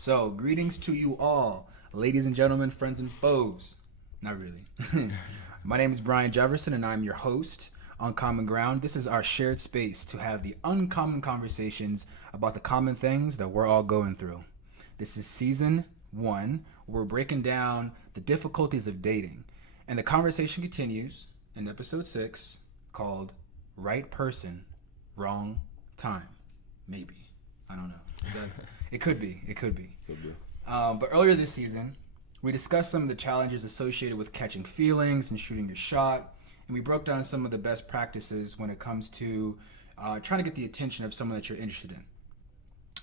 So, greetings to you all, ladies and gentlemen, friends and foes. Not really. My name is Brian Jefferson, and I'm your host on Common Ground. This is our shared space to have the uncommon conversations about the common things that we're all going through. This is season 1. We're breaking down the difficulties of dating. And the conversation continues in episode 6 called Right Person, Wrong Time. Maybe. I don't know. It could be. But earlier this season, we discussed some of the challenges associated with catching feelings and shooting your shot. And we broke down some of the best practices when it comes to trying to get the attention of someone that you're interested in.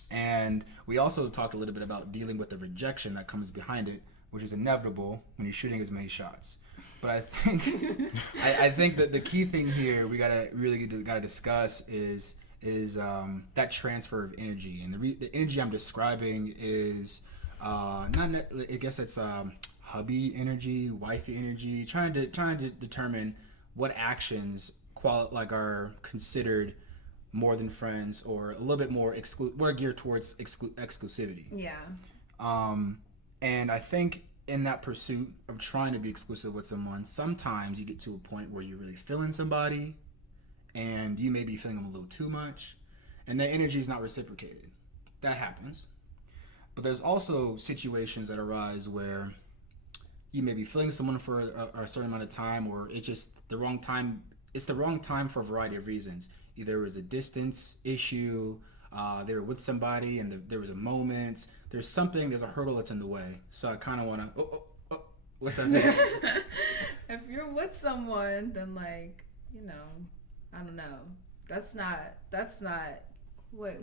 And we also talked a little bit about dealing with the rejection that comes behind it, which is inevitable when you're shooting as many shots. But I think I think that the key thing here we gotta discuss is that transfer of energy. And the energy I'm describing is I guess it's hubby energy, wifey energy, trying to determine what actions are considered more than friends or a little bit more we're geared towards exclusivity. Yeah. And I think in that pursuit of trying to be exclusive with someone, sometimes you get to a point where you're really feeling somebody and you may be feeling them a little too much and that energy is not reciprocated. That happens. But there's also situations that arise where you may be feeling someone for a certain amount of time, or it's just the wrong time. It's the wrong time for a variety of reasons. Either it was a distance issue, they were with somebody and there was a moment. There's a hurdle that's in the way. So I kind of want to, what's that thing? If you're with someone, then I don't know. That's not right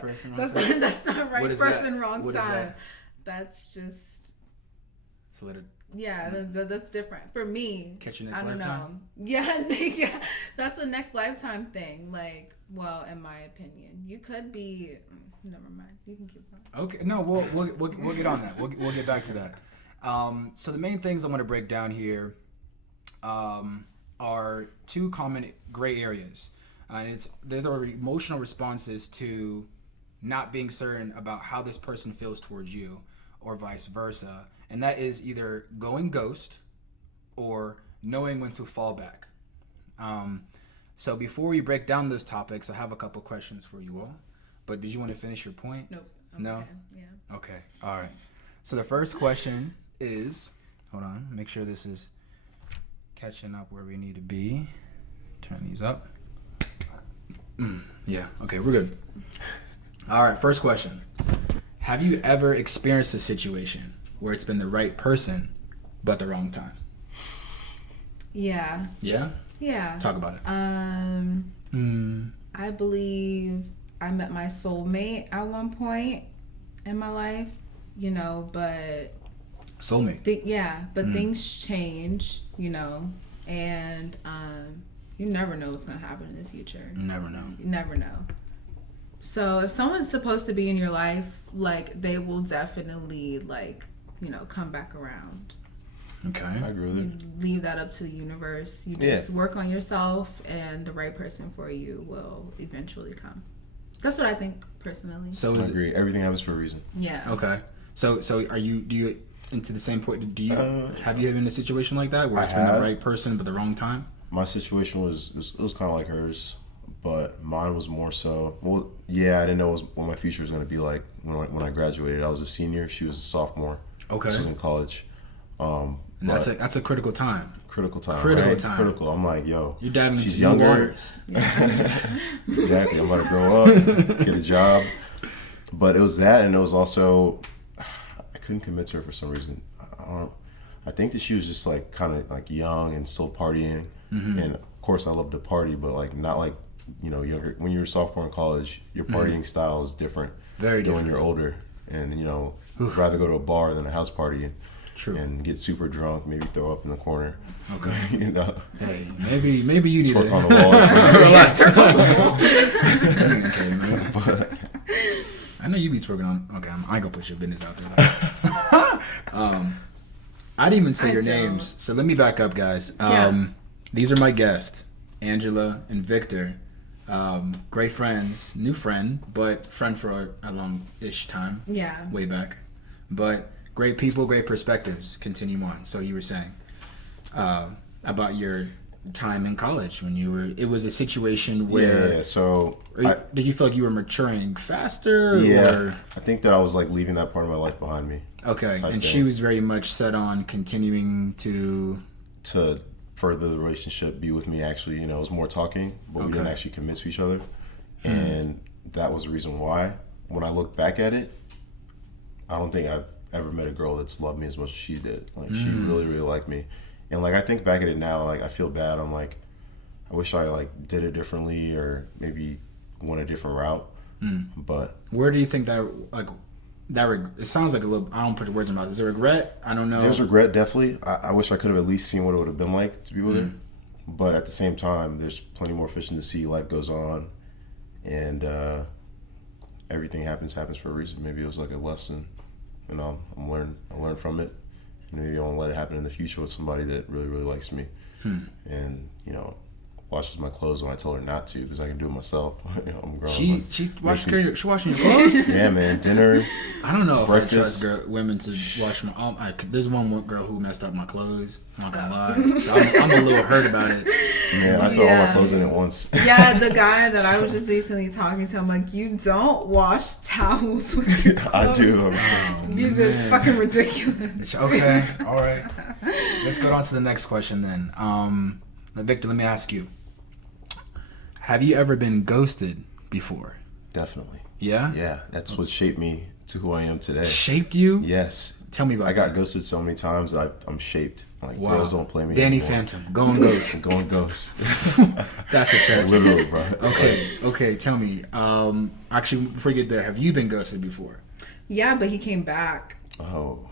person, wrong time. That's not right person, wrong time. That's just. Yeah, that's different for me. Catch your next lifetime. Know. Yeah, that's a next lifetime thing. In my opinion, you could be. Never mind. You can keep going. Okay, no, we'll get on that. We'll get back to that. So the main things I want to break down here are two common gray areas, and they're the emotional responses to not being certain about how this person feels towards you, or vice versa. And that is either going ghost or knowing when to fall back. So before we break down those topics, I have a couple questions for you all. But did you want to finish your point? Nope. No? Okay. Yeah. Okay. All right. So the first question is, hold on, make sure this is catching up where we need to be. Turn these up. Yeah. Okay, we're good. All right, first question. Have you ever experienced a situation where it's been the right person, but the wrong time? Yeah. Yeah? Yeah. Talk about it. I believe I met my soulmate at one point in my life, but... Soulmate? Things change, and you never know what's going to happen in the future. You never know. You never know. So if someone's supposed to be in your life, they will definitely, come back around. Okay. I agree with you. Leave that up to the universe. You just work on yourself, and the right person for you will eventually come. That's what I think personally. So I agree. Everything happens for a reason. Yeah. Okay. So do you into the same point? Have you been in a situation like that where it's been the right person but the wrong time? My situation was kind of like hers, but mine was more so. Well, yeah, I didn't know what my future was going to be like when I graduated. I was a senior. She was a sophomore. Okay. She was in college. And that's a critical time. Critical time. Critical. I'm like, yo, you're diving she's into younger. Waters. Exactly. I'm about to grow up, get a job. But it was that, and it was also I couldn't commit to her for some reason. I think that she was just kind of young and still partying, and of course I love to party, but not younger. When you're a sophomore in college, your partying style is different. Very different. When you're older, and you'd rather go to a bar than a house party. True. And get super drunk, maybe throw up in the corner. Okay. Hey, maybe you need twerk to on the wall. Relax. Okay, man. But I know you be twerking on. Okay, I ain't gonna put your business out there. I didn't even say your names, so let me back up, guys. These are my guests, Angela and Victor. Great friends, new friend, but friend for a long-ish time. Yeah. Way back. But great people, great perspectives. Continue on. So you were saying about your time in college when it was a situation where... Yeah, so... did you feel like you were maturing faster? Yeah, or? I think that I was like leaving that part of my life behind me. Okay, and she was very much set on continuing to further the relationship, be with me. Actually, it was more talking, but we didn't actually commit to each other, and that was the reason why. When I look back at it, I don't think I've ever met a girl that's loved me as much as she did. Like she really, really liked me, and like I think back at it now, like I feel bad. I'm like, I wish I like did it differently or maybe went a different route. But where do you think that like? It sounds like a little. I don't put the words in my mouth. Is there regret? I don't know. There's regret, definitely. I wish I could have at least seen what it would have been like to be with her. But at the same time, there's plenty more fish in the sea. Life goes on, and everything happens for a reason. Maybe it was like a lesson, and I learned from it. And maybe I won't let it happen in the future with somebody that really, really likes me, and washes my clothes when I tell her not to because I can do it myself. I'm grown. She washing your clothes? Yeah, man. Dinner. I don't know breakfast. If I trust women to wash my. There's one girl who messed up my clothes. I'm not gonna lie. So I'm a little hurt about it. Man, I threw all my clothes in at once. Yeah, the guy that I was just recently talking to, I'm like, you don't wash towels with your clothes. I do. You're fucking ridiculous. Okay, all right. Let's go on to the next question then. Victor, let me ask you. Have you ever been ghosted before? Definitely. Yeah? Yeah, that's what shaped me to who I am today. Shaped you? Yes. Tell me about I got ghosted so many times that I'm shaped. Like, girls don't play me Danny anymore. Phantom, going ghost. Going ghost. That's a tragedy. Literally, bro. Okay, tell me. Actually, before you get there, have you been ghosted before? Yeah, but he came back. Oh.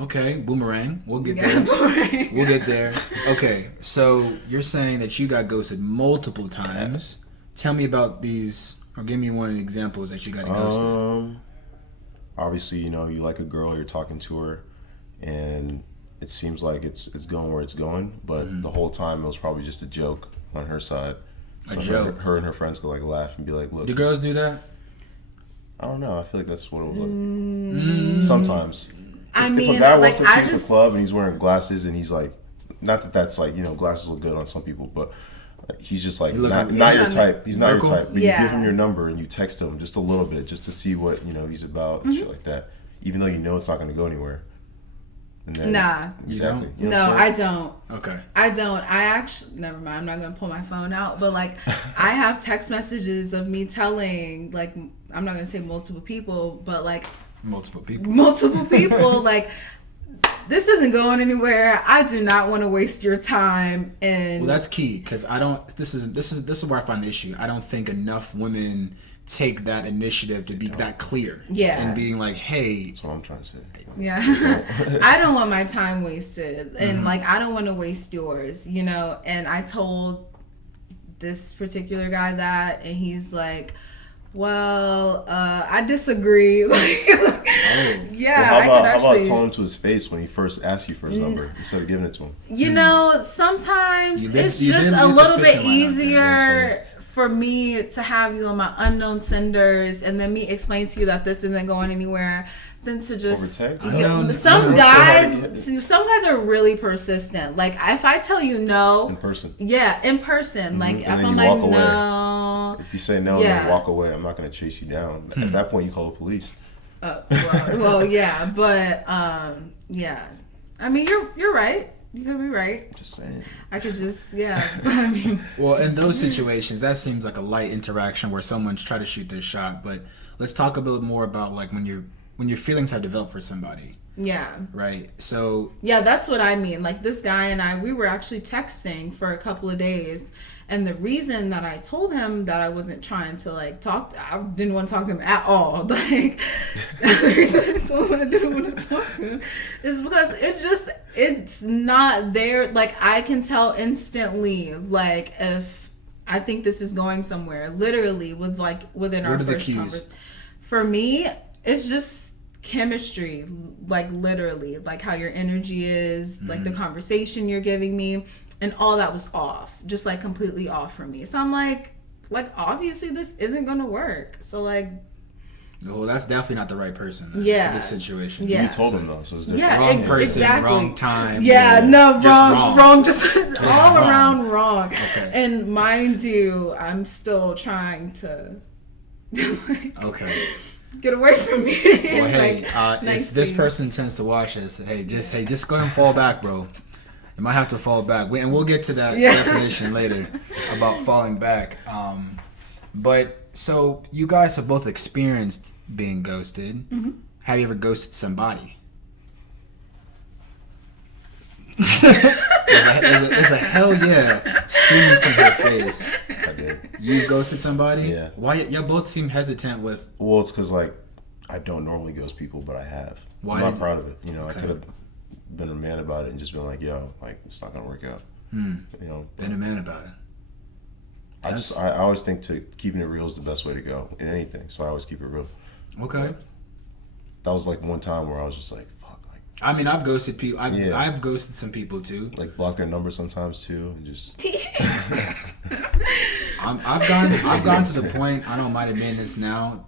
Okay, boomerang. We'll get there. Boomerang. We'll get there. Okay, so you're saying that you got ghosted multiple times. Tell me about these, or give me one of the examples that you got ghosted. Obviously, you like a girl, you're talking to her, and it seems like it's going where it's going, but the whole time it was probably just a joke on her side. So a joke. Her and her friends could like laugh and be like, "Look." Do girls do that? I don't know. I feel like that's what it was like. Sometimes. I If mean, a guy like, walks up to the club and he's wearing glasses and he's like, not that that's like, glasses look good on some people, but he's just like not your type. He's not your type. But you give him your number and you text him just a little bit just to see what he's about and shit like that. Even though it's not going to go anywhere. And then, nah. Exactly. You don't? No, I don't. Okay. I don't. I actually, never mind. I'm not going to pull my phone out. But like, I have text messages of me telling, like, I'm not going to say multiple people, but like, multiple people like, this isn't going anywhere. I do not want to waste your time. And well, that's key because I don't. This is where I find the issue. I don't think enough women take that initiative to be that clear. Yeah. And being like, hey, that's what I'm trying to say. Yeah. I don't want my time wasted, and like, I don't want to waste yours. And I told this particular guy that, and he's like, well, I disagree. Yeah, well, how about telling him to his face when he first asked you for his number instead of giving it to him? Sometimes it's just a little bit easier for me to have you on my unknown Tinders and then me explain to you that this isn't going anywhere than to just some guys are really persistent. Like, if I tell you no in person, like, if I'm like no, if you say no, then walk away. I'm not going to chase you down. At that point, you call the police. Well, yeah, but yeah. I mean, you're right. You could be right. Just saying. I could just, but I mean. Well, in those situations, that seems like a light interaction where someone's trying to shoot their shot. But let's talk a bit more about like when your feelings have developed for somebody. Yeah. Right. So. Yeah, that's what I mean. Like, this guy and I, we were actually texting for a couple of days. And the reason that I told him that I wasn't trying to like I didn't want to talk to him at all. Like, the reason I told him I didn't want to talk to him is because it's not there. Like, I can tell instantly, like, if I think this is going somewhere, literally within our first conversation. For me, it's just chemistry, like, literally, like how your energy is, like the conversation you're giving me. And all that was off, just like completely off for me. So I'm like, like, obviously this isn't gonna work. So like, well, that's definitely not the right person for this situation. Yeah. You told him though, so it's different. Yeah, wrong person, exactly. wrong time. Yeah, no, wrong, just all wrong. around wrong. Okay. And mind you, I'm still trying to okay. get away from me. Well, hey, nice if this person tends to watch this, just go ahead and fall back, bro. You might have to fall back, and we'll get to that definition later about falling back. But so you guys have both experienced being ghosted. Mm-hmm. Have you ever ghosted somebody? There's a hell yeah screaming from her face. I did. You ghosted somebody? Yeah. Why? Y'all both seem hesitant with. Well, it's because like I don't normally ghost people, but I have. Why? I'm not proud of it. You know, Okay. I could have been a man about it and just been like, yo, like it's not gonna work out. You know, Been a man about it. I always think to keeping it real is the best way to go in anything. So I always keep it real. Okay. That was like one time where I was just like, fuck, like I mean, I've ghosted people. I've ghosted some people too. like block their number sometimes too, and just. I've gone to the point. I don't mind admitting this now.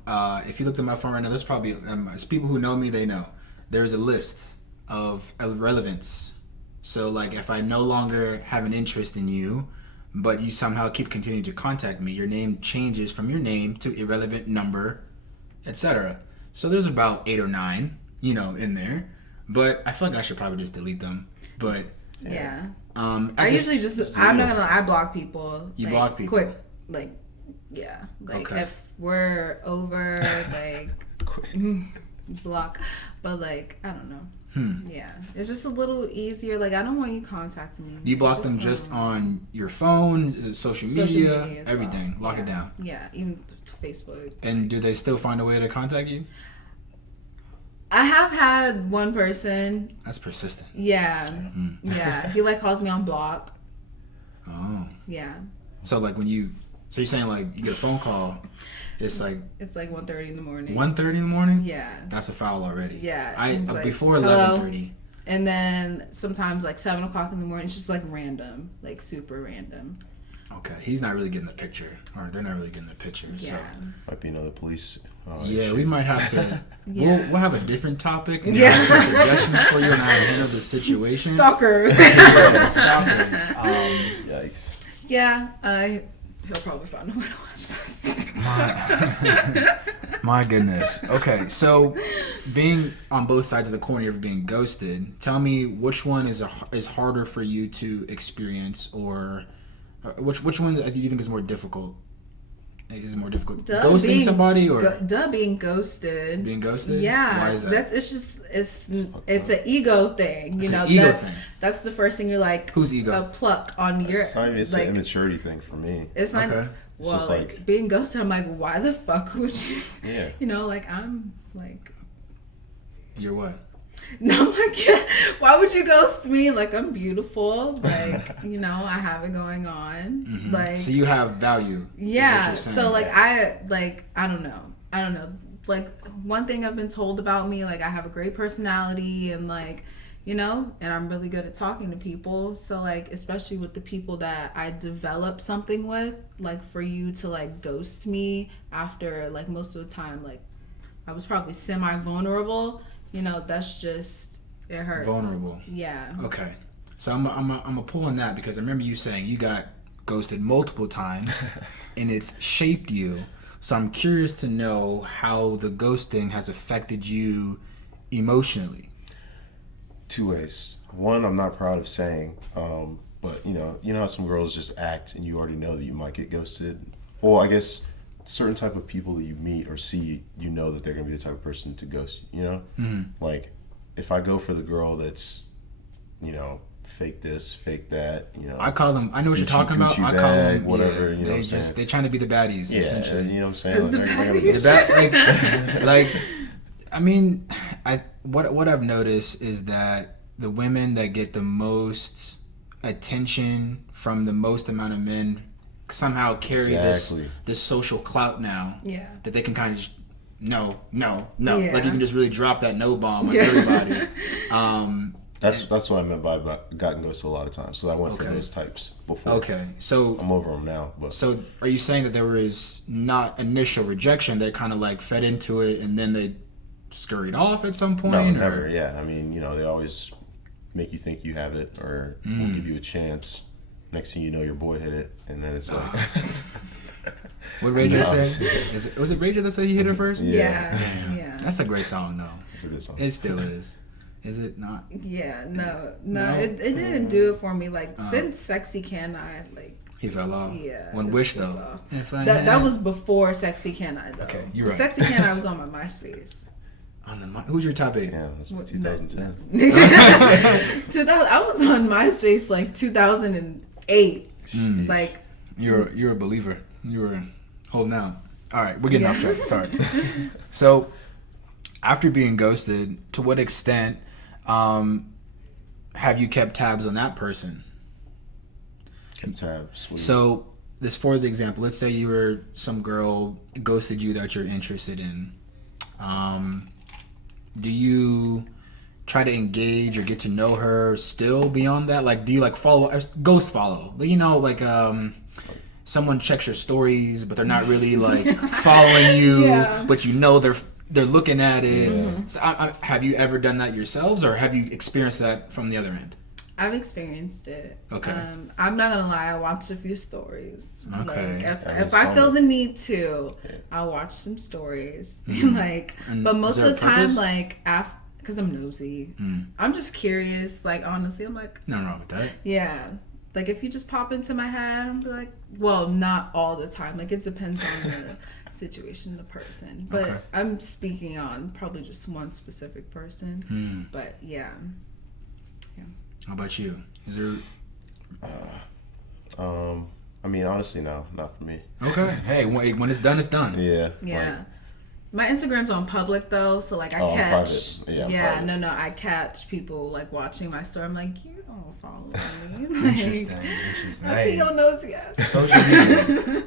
If you looked at my phone right now, there's probably it's people who know me. They know there's a list of irrelevance. So like, if I no longer have an interest in you, but you somehow keep continuing to contact me, your name changes from your name to irrelevant number, etc. So there's about 8 or 9, in there. But I feel like I should probably just delete them. But yeah. I usually just I'm not gonna lie, I block people. You block people quick, like yeah, like okay. if we're over like block, but like I don't know. Yeah, it's just a little easier. Like I don't want you contacting me. Do you block them just on your phone, social media everything? Well. Lock it down. Yeah, even Facebook. And do they still find a way to contact you? I have had one person. That's persistent. Yeah, yeah. He like calls me on block. Oh. Yeah. So like so you're saying like you get a phone call, it's like 1:30 in the morning. 1:30 in the morning? Yeah. That's a foul already. Yeah. I like, before 11:30. And then sometimes like 7 o'clock in the morning, it's just like random, like super random. Okay, he's not really getting the picture, or they're not really getting the picture. Yeah. So Might be another police. we might have to. Yeah. We'll have a different topic. And have some suggestions for you on how to handle the situation. Stalkers. Stalkers. Yikes. Yeah, he'll probably find a way to watch this. My goodness. Okay, so being on both sides of the coin of being ghosted, tell me which one is harder for you to experience, or which one do you think is more difficult? Is it more difficult ghosting somebody or being ghosted? Being ghosted? Yeah, why is that? It's an ego thing. It's an ego thing. That's the first thing you're like. Whose ego? A pluck on your. It's not even. It's like, an immaturity thing for me. It's not. Okay. It's Well, just like being ghosted, I'm like, why the fuck would you? Yeah. Like I'm like. You're what? No, I'm like, yeah, why would you ghost me? Like I'm beautiful. Like I have it going on. Mm-hmm. Like so you have value. Yeah. So like I don't know. Like one thing I've been told about me, like I have a great personality and like, and I'm really good at talking to people. So like, especially with the people that I develop something with, like for you to like ghost me after like most of the time, like I was probably semi-vulnerable, that's just, it hurts. Vulnerable. Yeah. Okay. So I'm a pull on that because I remember you saying you got ghosted multiple times and it's shaped you. So I'm curious to know how the ghosting has affected you emotionally. 2 ways. One, I'm not proud of saying, but you know how some girls just act and you already know that you might get ghosted. Well, I guess certain type of people that you meet or see, that they're gonna be the type of person to ghost you. Mm-hmm. Like if I go for the girl that's, fake this, fake that, I call them. I know what you're talking about. I call them whatever. Yeah, they're trying to be the baddies. Yeah, essentially. you know what I'm saying. The baddies. I mean, what I've noticed is that the women that get the most attention from the most amount of men somehow carry this social clout now. Yeah. That they can kind of just, no. Yeah. Like you can just really drop that no bomb on everybody. That's what I meant by gotten ghosted a lot of times. So I went for those types before. Okay, so I'm over them now. But so are you saying that there was not initial rejection? They kind of like fed into it and then they scurried off at some point? No, never. Yeah, I mean, they always make you think you have it or will give you a chance. Next thing you know, your boy hit it, and then it's like. What Ray J said? Was it Ray J that said he hit her first? Yeah. That's a great song, though. It's a good song. It still is. Is it not? Yeah, no. It didn't do it for me. Like since Sexy Can I, like he fell off. Yeah. When Wish though. That was before Sexy Can I though. Okay, you're right. Sexy Can I was on my MySpace. Who's your top 8? Yeah, that's 2010. 2000. I was on MySpace like 2008. Like you're a believer. You were holding out. All right, we're getting off track. Sorry. So, after being ghosted, to what extent have you kept tabs on that person? Kept tabs. So, this for the example, let's say you were some girl ghosted you that you're interested in. Do you try to engage or get to know her still beyond that? Like, do you like ghost follow? Like someone checks your stories, but they're not really like following you, but they're looking at it. Mm-hmm. So have you ever done that yourselves, or have you experienced that from the other end? I've experienced it. Okay. I'm not gonna lie. I watched a few stories. Okay. Like if I feel the need to, I'll watch some stories. Mm-hmm. But most of the time, like because I'm nosy. I'm just curious. Like honestly, I'm like, nothing wrong with that. Yeah. Like if you just pop into my head, I'm like, well, not all the time. Like it depends on the situation, the person. But I'm speaking on probably just one specific person. But yeah. How about you? Is there? I mean, honestly, no, not for me. Okay. Hey, when it's done, it's done. Yeah. Yeah. My Instagram's on public though, so like I catch. No, I catch people like watching my story. I'm like, you don't follow me. Like, Interesting. I see your nosy ass.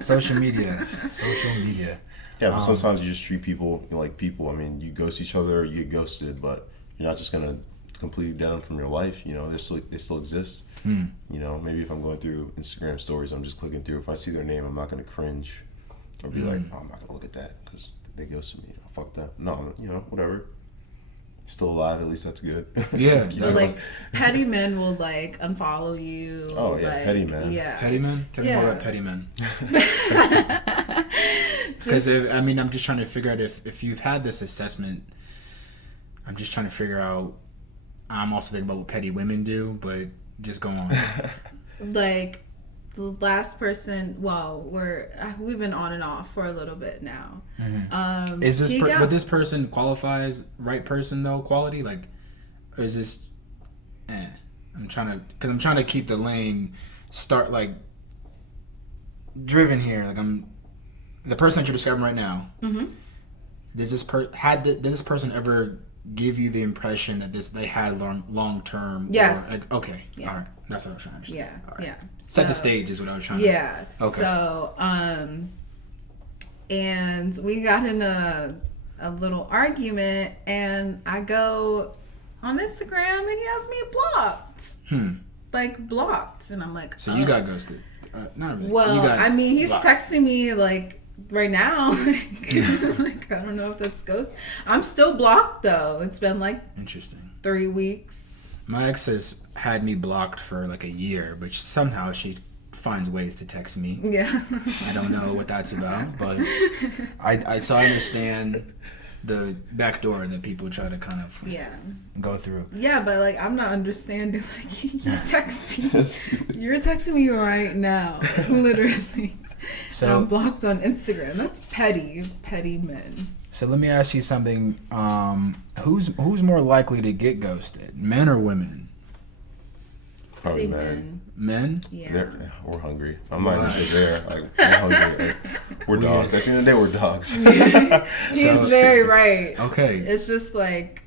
Social media. Yeah, but sometimes you just treat people like people. I mean, you ghost each other, or you get ghosted, but you're not just gonna completely dead them from your life. They still exist. Maybe if I'm going through Instagram stories, I'm just clicking through. If I see their name, I'm not gonna cringe or be like, oh, I'm not gonna look at that because they ghosted me. Fuck that. No, whatever. Still alive, at least that's good. Yeah. But like petty men will like unfollow you. Oh yeah, like, petty men. Yeah. Petty men? Tell me more about petty men. Because I'm just trying to figure out if you've had this assessment. I'm just trying to figure out. I'm also thinking about what petty women do, but just go on. Like the last person. Well, we've been on and off for a little bit now. Mm-hmm. Is this would this person qualify as right person though? Quality, like, or is this? I'm trying to keep the lane driven here. Like the person that you're describing right now. Mm-hmm. Did this person ever give you the impression that they had long term? Yes. Okay. Yeah. All right. That's what I was trying to understand. Yeah. Right. Yeah. Set the stage is what I was trying to. Yeah. Okay. So, and we got in a little argument, and I go on Instagram, and he has me blocked. Like blocked, and I'm like. So you got ghosted? Not really. Well, he's blocked. texting me like. Right now, like, I don't know if that's ghost. I'm still blocked though. It's been like interesting 3 weeks. My ex has had me blocked for like a year, but somehow she finds ways to text me. Yeah. I don't know what that's about, but I understand the back door that people try to kind of go through. Yeah, but like I'm not understanding. Like you're texting me right now, literally. So I'm blocked on Instagram. That's petty men. So let me ask you something. Who's more likely to get ghosted, men or women? Probably men. Men? Yeah. We're hungry. I'm not even sure there. Like we're hungry. Like, we're dogs. At the end of the day, we're dogs. He's very right. Okay. It's just like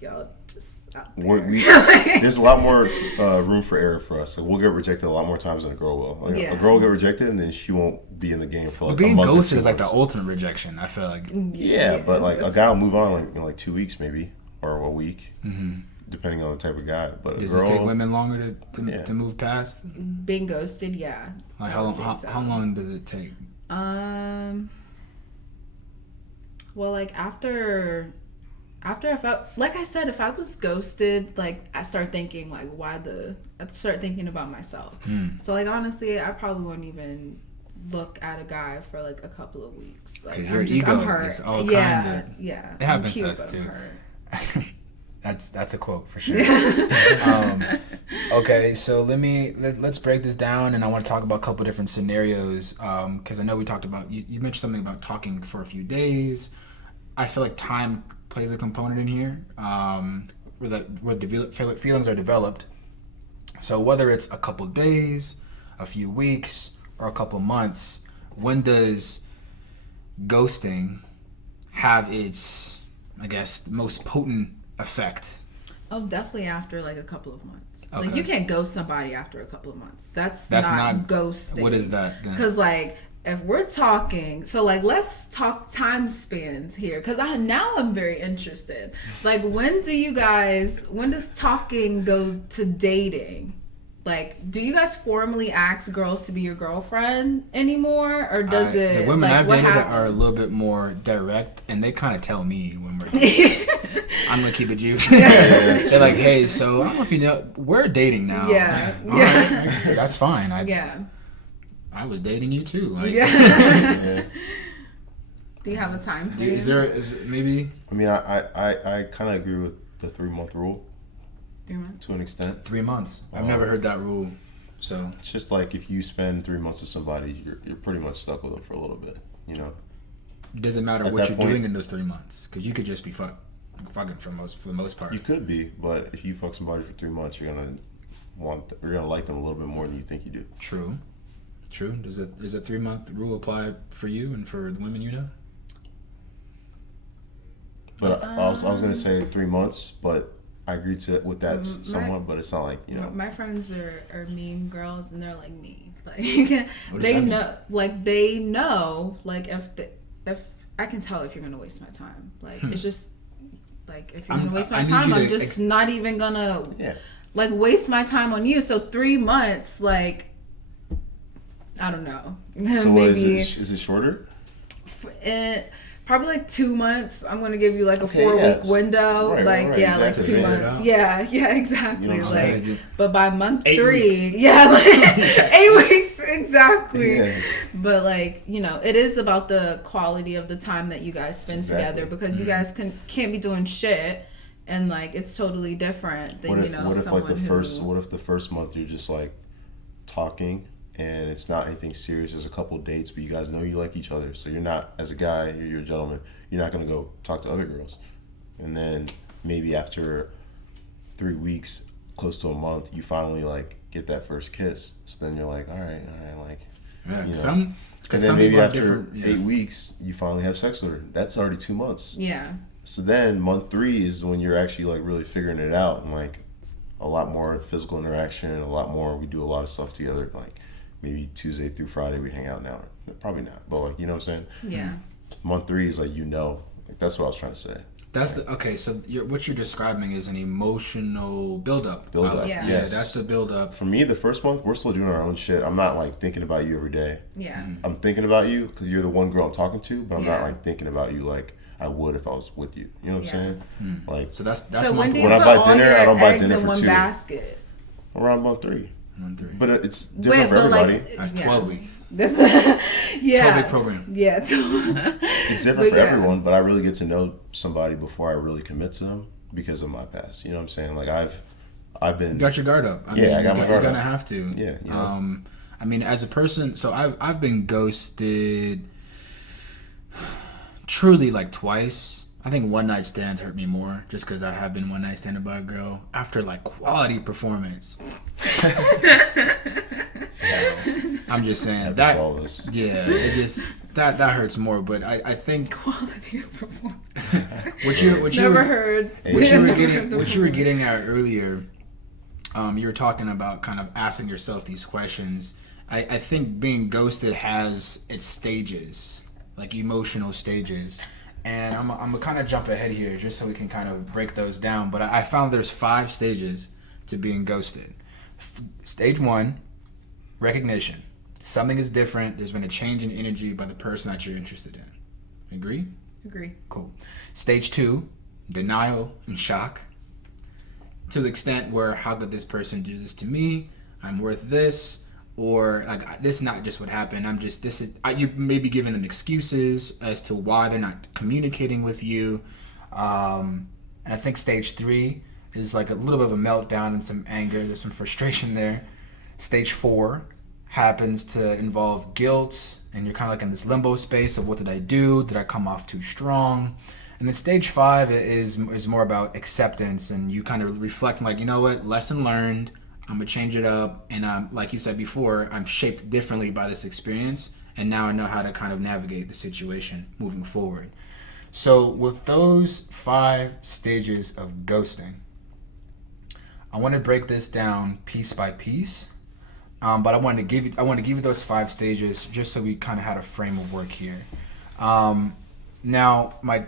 y'all just. There's a lot more room for error for us. Like, we'll get rejected a lot more times than a girl will. Like, a girl will get rejected and then she won't be in the game for like being a month. Ghosted is like the ultimate rejection. I feel like. Yeah, but like a guy will move on like 2 weeks maybe or a week. Mm-hmm. depending on the type of guy. But does it take women longer to move past being ghosted? Yeah. Like how long does it take? Well, like after I felt, like I said, if I was ghosted, like I start thinking like I start thinking about myself. So like honestly, I probably wouldn't even look at a guy for like a couple of weeks. Like I'm hurt. Is all kinds of, yeah. It happens to us too. That's a quote for sure. Okay, so let's break this down, and I want to talk about a couple different scenarios because I know we talked about you mentioned something about talking for a few days. I feel like time plays a component in here where feelings are developed. So whether it's a couple days, a few weeks, or a couple months, when does ghosting have its, I guess, most potent effect? Oh, definitely after like a couple of months. Okay. Like you can't ghost somebody after a couple of months. That's not ghosting. What is that then? Because like if we're talking, so like let's talk time spans here, because I'm very interested. Like when does talking go to dating? Like, do you guys formally ask girls to be your girlfriend anymore, or does it? The women I've dated are a little bit more direct, and they kind of tell me when we're. I'm gonna keep it juicy. They're like, "Hey, so I don't know if you know, we're dating now." Yeah, right, that's fine. I was dating you too. Like, yeah. Do you have a time frame? Is maybe? I mean, I kind of agree with the 3-month rule. 3 months? To an extent. 3 months. I've never heard that rule. So it's just like if you spend 3 months with somebody, you're pretty much stuck with them for a little bit, you know. Does it matter what you're doing in those 3 months? Because you could just be fucking for the most part. You could be, but if you fuck somebody for 3 months, you're gonna like them a little bit more than you think you do. True. Does a 3-month rule apply for you and for the women you know? But I was gonna say 3 months, but I agree with that somewhat, but it's not like, you know. My friends are mean girls, and they're like me. Like they know, like if I can tell if you're gonna waste my time. Like it's just like if you're gonna waste my time, I'm just not even gonna like waste my time on you. So 3 months, like I don't know. So maybe is it shorter? Probably like 2 months. I'm gonna give you like a 4-week window. Right, exactly. Like 2 months. Yeah, exactly. You know like, but by month 3, weeks. like 8 weeks exactly. Yeah. But like it is about the quality of the time that you guys spend together, because you guys can't be doing shit, and like it's totally different than what if the first month you're just like talking. And it's not anything serious. There's a couple of dates, but you guys know you like each other. So you're not, as a guy, you're a gentleman. You're not going to go talk to other girls. And then maybe after 3 weeks, close to a month, you finally like get that first kiss. So then you're like, all right, like, and then maybe after 8 weeks, you finally have sex with her. That's already 2 months. Yeah. So then month 3 is when you're actually like really figuring it out, and like a lot more physical interaction, a lot more. We do a lot of stuff together, like. Maybe Tuesday through Friday we hang out now. Probably not, but like, you know what I'm saying? Yeah. Month 3 is like, like that's what I was trying to say. That's okay. So what you're describing is an emotional buildup. Yeah. Yes. That's the buildup. For me, the first month we're still doing our own shit. I'm not like thinking about you every day. Yeah. I'm thinking about you because you're the one girl I'm talking to, but I'm not like thinking about you like I would if I was with you. You know what I'm saying? Like so that's so when I buy dinner, I don't buy dinner for 2. Basket? Around month 3. But it's different for everybody. Like, that's 12 weeks. That's 12-week program. Yeah. It's different for everyone, but I really get to know somebody before I really commit to them because of my past. You know what I'm saying? Like I've been. You got your guard up. I got my guard up. You're gonna have to. Yeah. You know? I mean, as a person, so I've been ghosted. Truly, like twice. I think one night stands hurt me more, just because I have been one night standed by a girl after like quality performance. I'm just saying that. Yeah, it just that hurts more. But I think quality of performance. What you were getting at earlier, you were talking about kind of asking yourself these questions. I think being ghosted has its stages, like emotional stages. And I'm gonna kind of jump ahead here just so we can kind of break those down. But I found there's 5 stages to being ghosted. Stage 1, recognition. Something is different. There's been a change in energy by the person that you're interested in. Agree? Agree. Cool. Stage 2, denial and shock. To the extent where, how could this person do this to me? I'm worth this. Or like, this is not just what happened. You may be giving them excuses as to why they're not communicating with you. And I think stage 3 is like a little bit of a meltdown and some anger. There's some frustration there. Stage 4 happens to involve guilt, and you're kind of like in this limbo space of what did I do? Did I come off too strong? And then stage 5 is more about acceptance, and you kind of reflect like, you know what, lesson learned. I'm gonna change it up, and like you said before, I'm shaped differently by this experience, and now I know how to kind of navigate the situation moving forward. So with those 5 stages of ghosting, I want to break this down piece by piece, but I want to give you those 5 stages just so we kind of had a frame of work here. Now my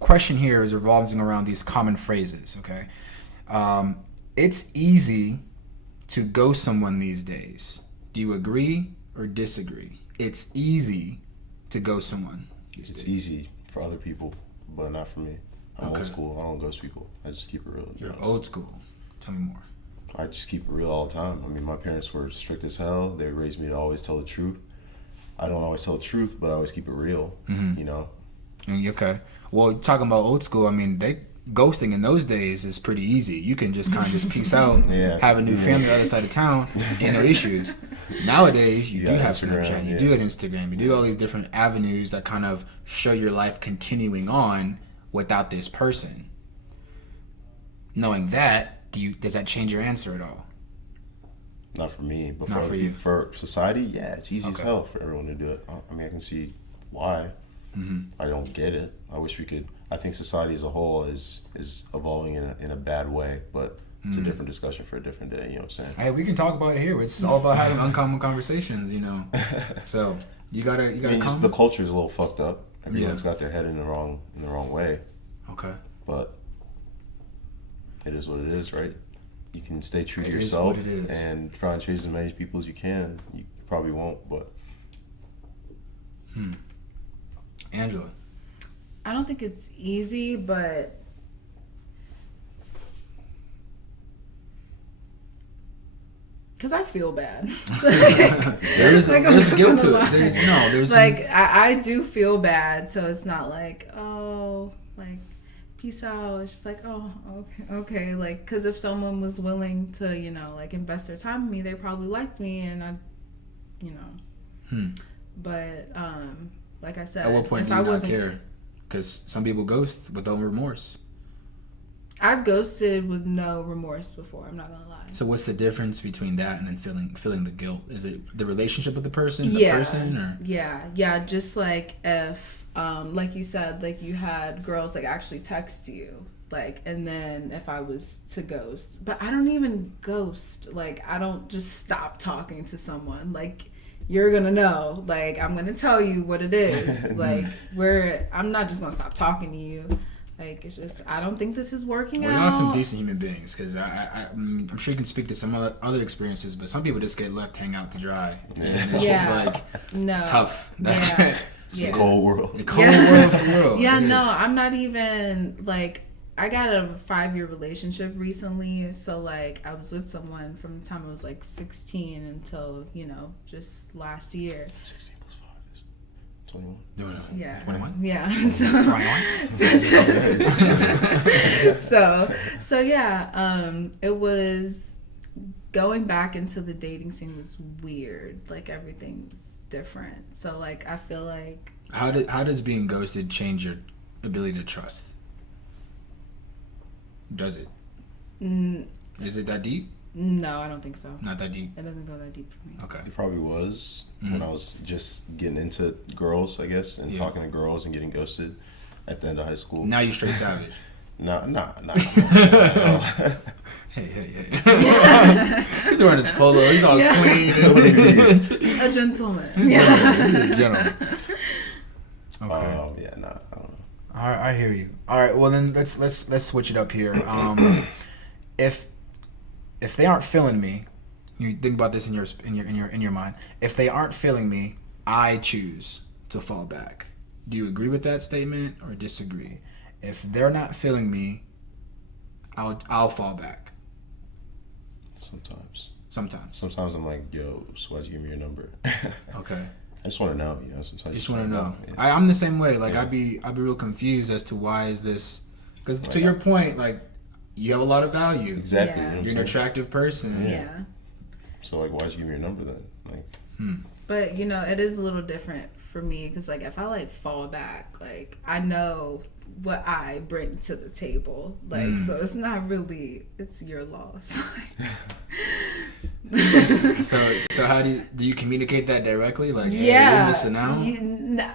question here is revolving around these common phrases. Okay, it's easy to ghost someone these days. Do you agree or disagree? It's easy to ghost someone these days. It's easy for other people, but not for me. I'm old school. I don't ghost people. I just keep it real. You're old school. Tell me more. I just keep it real all the time. I mean, my parents were strict as hell. They raised me to always tell the truth. I don't always tell the truth, but I always keep it real, you know? Okay. Well, talking about old school, I mean, ghosting in those days is pretty easy. You can just kind of just peace out, have a new family on the other side of town, and no issues. Nowadays, you do have Instagram, Snapchat, you do have Instagram, you do all these different avenues that kind of show your life continuing on without this person. Knowing that, does that change your answer at all? Not for me, but Not for you. For society, yeah, it's easy as hell for everyone to do it. I mean, I can see why. I don't get it. I wish we could. I think society as a whole is evolving in a bad way, but it's a different discussion for a different day. You know what I'm saying? Hey, we can talk about it here. It's all about having uncommon conversations, you know. So you gotta. I mean, just the culture is a little fucked up. Everyone's got their head in the wrong way. Okay. But it is what it is, right? You can stay true to yourself and try and chase as many people as you can. You probably won't, but. Angela. I don't think it's easy, but because I feel bad. there's guilt to it. There's like I do feel bad, so it's not like, oh, like peace out. It's just like, oh, okay, like, because if someone was willing to, you know, like invest their time in me, they probably liked me, and I, you know, but like I said, at what point do you not care? Because some people ghost without remorse. I've ghosted with no remorse before. I'm not gonna lie. So what's the difference between that and then feeling the guilt? Is it the relationship with the person, or yeah? Just like if like you said, like you had girls like actually text you, like, and then if I was to ghost, but I don't even ghost. Like I don't just stop talking to someone. Like you're gonna know. Like I'm gonna tell you what it is. Like I'm not just gonna stop talking to you. Like it's just I don't think this is working out. We're not some decent human beings, because I'm sure you can speak to some other experiences, but some people just get left hang out to dry, and it's just like tough. It's a cold world. The cold world for real. Yeah, no, I'm not even like. I got a 5-year relationship recently, so like I was with someone from the time I was like 16 until, you know, just last year. 16 plus 5 is 21. Yeah. 21? Yeah. 21? So yeah, it was going back into the dating scene was weird. Like everything's different. So like I feel like how does being ghosted change your ability to trust? Does it? Is it that deep? No, I don't think so. Not that deep? It doesn't go that deep for me. Okay. It probably was when I was just getting into girls, I guess, and talking to girls and getting ghosted at the end of high school. Now you straight savage. Nah. Hey. He's wearing his polo. He's all clean. A gentleman. Yeah. He's a gentleman. Okay. I don't know. I hear you. All right, well then let's switch it up here. If they aren't feeling me, you think about this in your mind. If they aren't feeling me, I choose to fall back. Do you agree with that statement or disagree? If they're not feeling me, I'll fall back. Sometimes I'm like, yo, so why'd you give me your number? Okay. I just want to know, sometimes. You just want to know. Yeah. I'm the same way. Like, yeah. I'd be real confused as to why is this, because to your point, like, you have a lot of value. Exactly. Yeah. You're an attractive person. Yeah. So, like, why'd you give me your number then? Like, But, it is a little different for me, because, like, if I, like, fall back, like, I know what I bring to the table. Like, so it's not really, it's your loss. So how do you communicate that directly? Like, hey, you're missing out?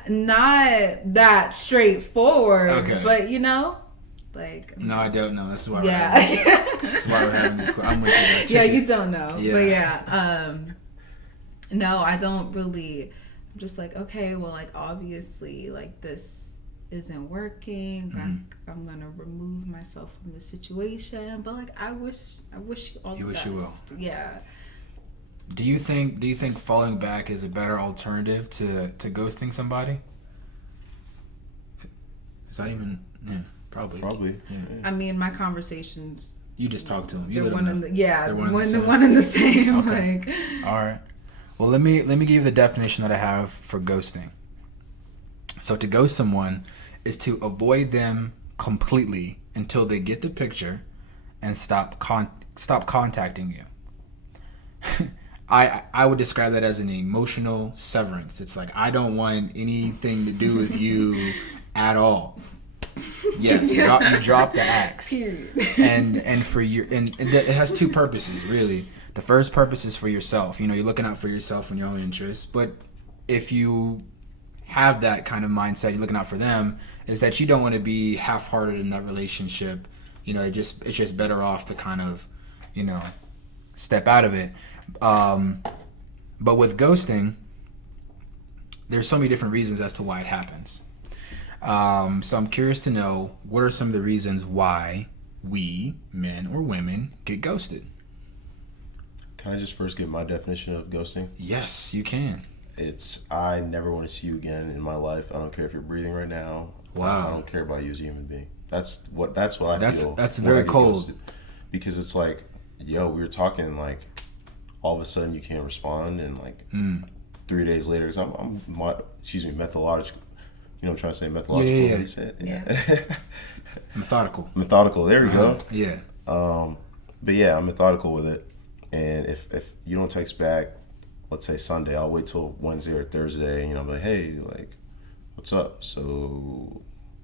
Not that straightforward, okay. But like. No, I don't know. That's why. That's why we're having this. I'm with you. Yeah, you don't know. Yeah. But no, I don't really. I'm just like, okay, well, like obviously, like this isn't working. Like, I'm gonna remove myself from the situation. But like, I wish you all the best. You will. Yeah. Do you think falling back is a better alternative to ghosting somebody? Is that even probably. Yeah. I mean, my conversations. You just talk to them. You they're one in the one and the same. Okay. Like. All right. Well, let me give you the definition that I have for ghosting. So to ghost someone is to avoid them completely until they get the picture and stop contacting you. I would describe that as an emotional severance. It's like, I don't want anything to do with you at all. Yes, you drop the axe. Period. And for your and it has two purposes really. The first purpose is for yourself. You're looking out for yourself and your own interests. But if you have that kind of mindset, you're looking out for them, is that you don't want to be half-hearted in that relationship. It's just better off to kind of, step out of it. But with ghosting, there's so many different reasons as to why it happens. So I'm curious to know, what are some of the reasons why we, men or women, get ghosted? Can I just first give my definition of ghosting? Yes, you can. It's, I never want to see you again in my life. I don't care if you're breathing right now. Wow. I don't care about you as a human being. That's what I feel. That's very cold. Ghosted. Because it's like, yo, we were talking, like, all of a sudden you can't respond, and like 3 days later, because I'm methodological. I'm trying to say methodological. Yeah. Methodical. There we go. Yeah. But yeah, I'm methodical with it. And if you don't text back, let's say Sunday, I'll wait till Wednesday or Thursday, and I'm like, hey, like, what's up? So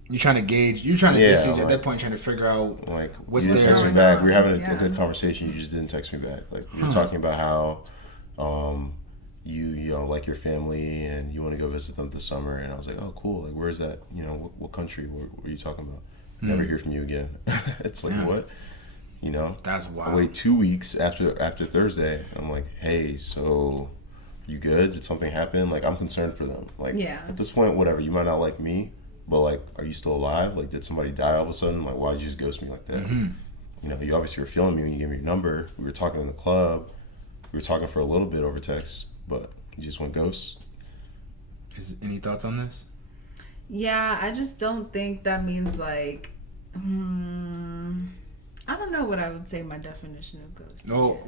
you're trying to gauge. You're trying to basically at that point trying to figure out like what's you didn't there. text me back. We were having a good conversation. You just didn't text me back. Like we were talking about how you like your family and you want to go visit them this summer, and I was like, oh cool. Like where's that? What country? What are you talking about? Never hear from you again. It's like what? That's wild. I wait 2 weeks after Thursday. I'm like, hey, so you good? Did something happen? Like I'm concerned for them. Like at this point, whatever. You might not like me, but like, are you still alive? Like, did somebody die all of a sudden? Like, why'd you just ghost me like that? You obviously were feeling me when you gave me your number. We were talking in the club. We were talking for a little bit over text, but you just went ghost. Any thoughts on this? Yeah, I just don't think that means like. I don't know what I would say my definition of ghosting. No,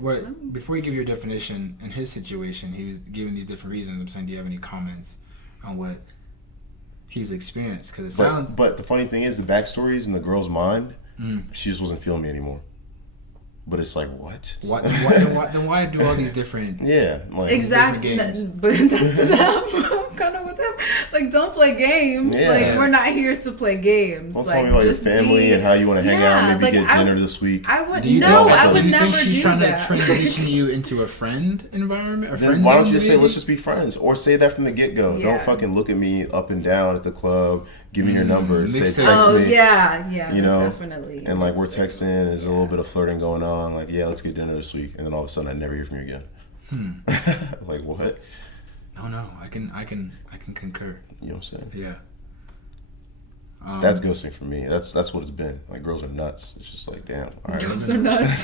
before you give your definition, in his situation, he was giving these different reasons. I'm saying, do you have any comments on what he's experienced? Because it sounds. But the funny thing is, the backstory is in the girl's mind. She just wasn't feeling me anymore. But it's like, what? Then why do all these different? Yeah, like exactly. Different games? But that's them. I'm kind of with them. Like, don't play games. Yeah. Like, we're not here to play games. Don't like, tell me about your family and how you want to hang out. Maybe get dinner this week. I would. Do you think she's trying to transition you into a friend environment? Then why don't you just say, let's just be friends, or say that from the get go? Yeah. Don't fucking look at me up and down at the club. Give me your number. Say text me. Yeah. Definitely. And like we're texting, there's a little bit of flirting going on. Like, yeah, let's get dinner this week, and then all of a sudden I never hear from you again. Like what? No, I can concur. You know what I'm saying? Yeah. That's ghosting for me. That's what it's been. Like, girls are nuts. It's just like, damn. All right. Girls are nuts.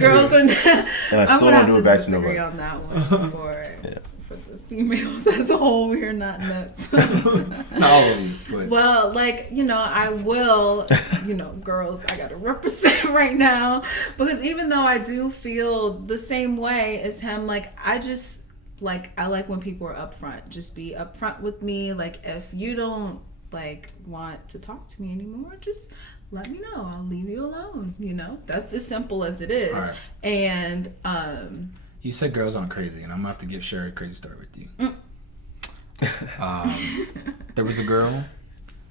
Girls are nuts. And I still don't do it back to nobody. On that one for the females as a whole, we are not nuts. Well, like, I will, girls, I gotta represent right now, because even though I do feel the same way as him, like, I like when people are upfront. Just be upfront with me. Like, if you don't want to talk to me anymore, just let me know. I'll leave you alone. That's as simple as it is. Right. And you said girls aren't crazy, and I'm gonna have to share a crazy story with you. There was a girl.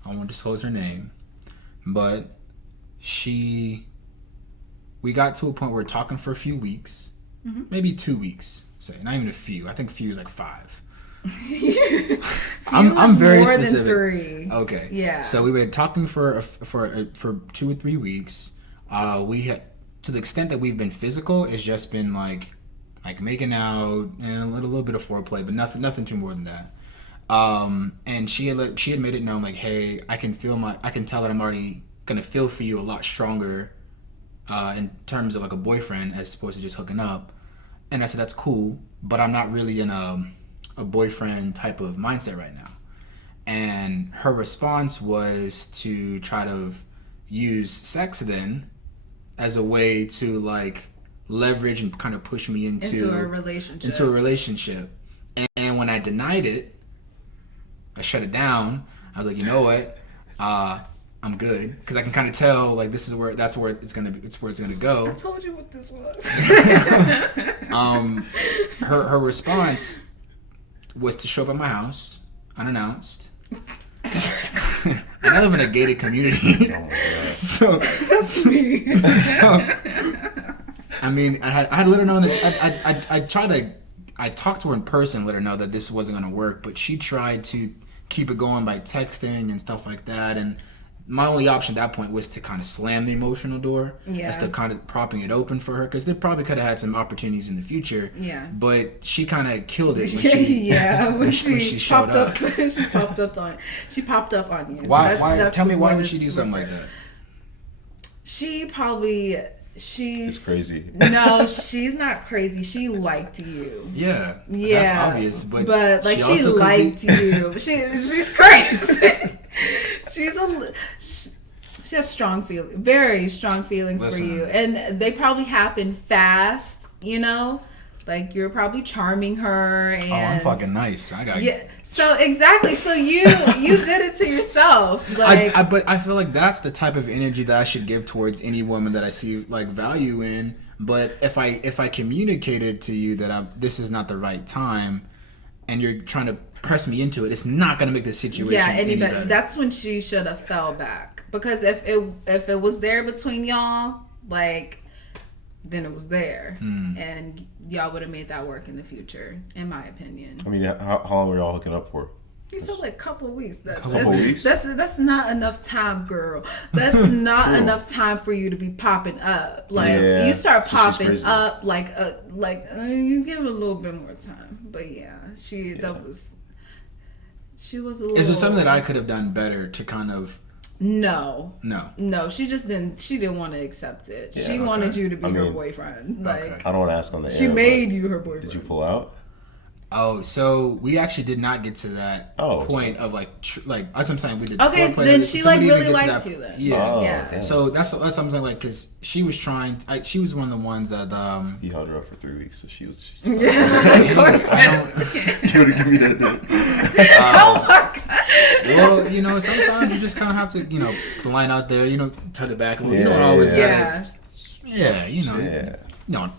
I won't disclose her name, but we got to a point where we're talking for a few weeks, maybe 2 weeks. Say, not even a few. I think few is like 5. I'm very more specific. Than 3. Okay. Yeah. So we were talking for 2 or 3 weeks. We had, to the extent that we've been physical, it's just been like making out and a little bit of foreplay, but nothing too more than that. And she had made it known, like, hey, I can tell that I'm already gonna feel for you a lot stronger, in terms of like a boyfriend as opposed to just hooking up. And I said, that's cool, but I'm not really in a boyfriend type of mindset right now. And her response was to try to use sex then as a way to leverage and kind of push me into a relationship. And when I denied it, I shut it down. I was like, you know what? I'm good, because I can kind of tell that's where it's gonna go. I told you what this was. Her response was to show up at my house unannounced. And I live in a gated community, so that's me. So I mean, I had let her know that I talked to her in person, let her know that this wasn't gonna work, but she tried to keep it going by texting and stuff like that, and my only option at that point was to kind of slam the emotional door. Yeah. As to kind of propping it open for her, because they probably could have had some opportunities in the future. Yeah. But she kind of killed it when she showed up. She popped up on you. Why? Tell me, why would she do something like that? She's crazy. No, she's not crazy. She liked you. Yeah. That's obvious. But she liked you. She's crazy. She has very strong feelings for you, and they probably happen fast. You're probably charming her. And I'm fucking nice. I got yeah. So exactly. So you did it to yourself. But I feel like that's the type of energy that I should give towards any woman that I see value in. But if I communicated to you that this is not the right time, and you're trying to press me into it, it's not going to make the situation any better. That's when she should have fell back, because if it was there between y'all, then it was there, and y'all would have made that work in the future, in my opinion. I mean, how long were y'all hooking up for? He said a couple weeks. Weeks? That's not enough time, girl. That's not enough time for you to be popping up. You start popping up you give it a little bit more time. But yeah, she was a little. Is there something that I could have done better to kind of? No, she just didn't. She didn't want to accept it. Yeah, she wanted you to be her boyfriend. I don't want to ask on the air. She made you her boyfriend. Did you pull out? Oh, so we actually did not get to that point of as I'm saying, we did. Okay, then she really liked you then. Yeah, yeah. So that's something because she was trying. She was one of the ones that he held her up for 3 weeks, so she was. Yeah. You would have given me that day. Oh my god. Well, sometimes you just kind of have to, the line out there, tuck it back a little. Yeah, you don't always Yeah. No,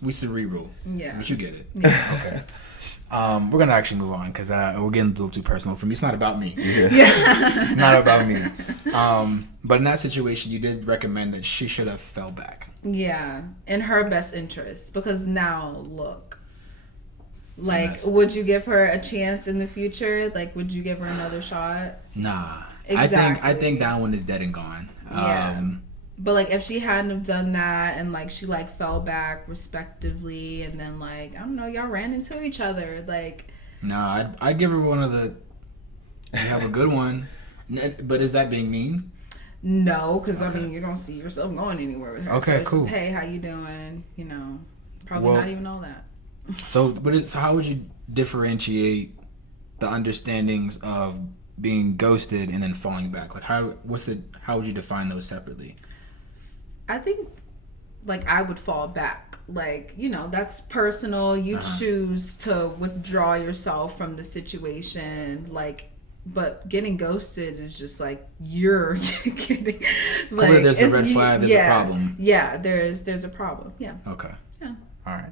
we cerebral. Yeah. But you get it. Yeah. Okay. We're gonna actually move on, because we're getting a little too personal for me. It's not about me. Yeah. It's not about me. But in that situation, you did recommend that she should have fell back. Yeah, in her best interest, because now look. Would you give her a chance in the future? Would you give her another shot? Nah. Exactly. I think that one is dead and gone. Yeah. But if she hadn't have done that, and she fell back respectively, and then I don't know, y'all ran into each other, No, I'd give her one of the. You have a good one. But is that being mean? No, because I mean, you don't see yourself going anywhere with her. Okay, so cool. Just, hey, how you doing? You know, probably not even all that. So how would you differentiate the understandings of being ghosted and then falling back? Like how would you define those separately? I think like I would fall back. Like, you know, that's personal. You choose to withdraw yourself from the situation. Like, but getting ghosted is just like you're getting like clearly there's a red flag, there's a problem. Yeah, there's a problem. Yeah. Okay. Yeah. All right.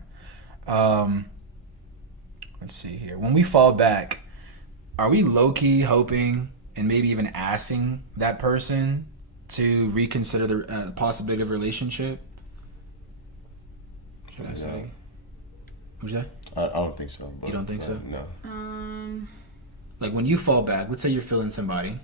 Let's see here. When we fall back, are we low-key hoping and maybe even asking that person to reconsider the possibility of a relationship? Should I say? What'd you say? I don't think so. You don't think so? No. Like when you fall back, let's say you're feeling somebody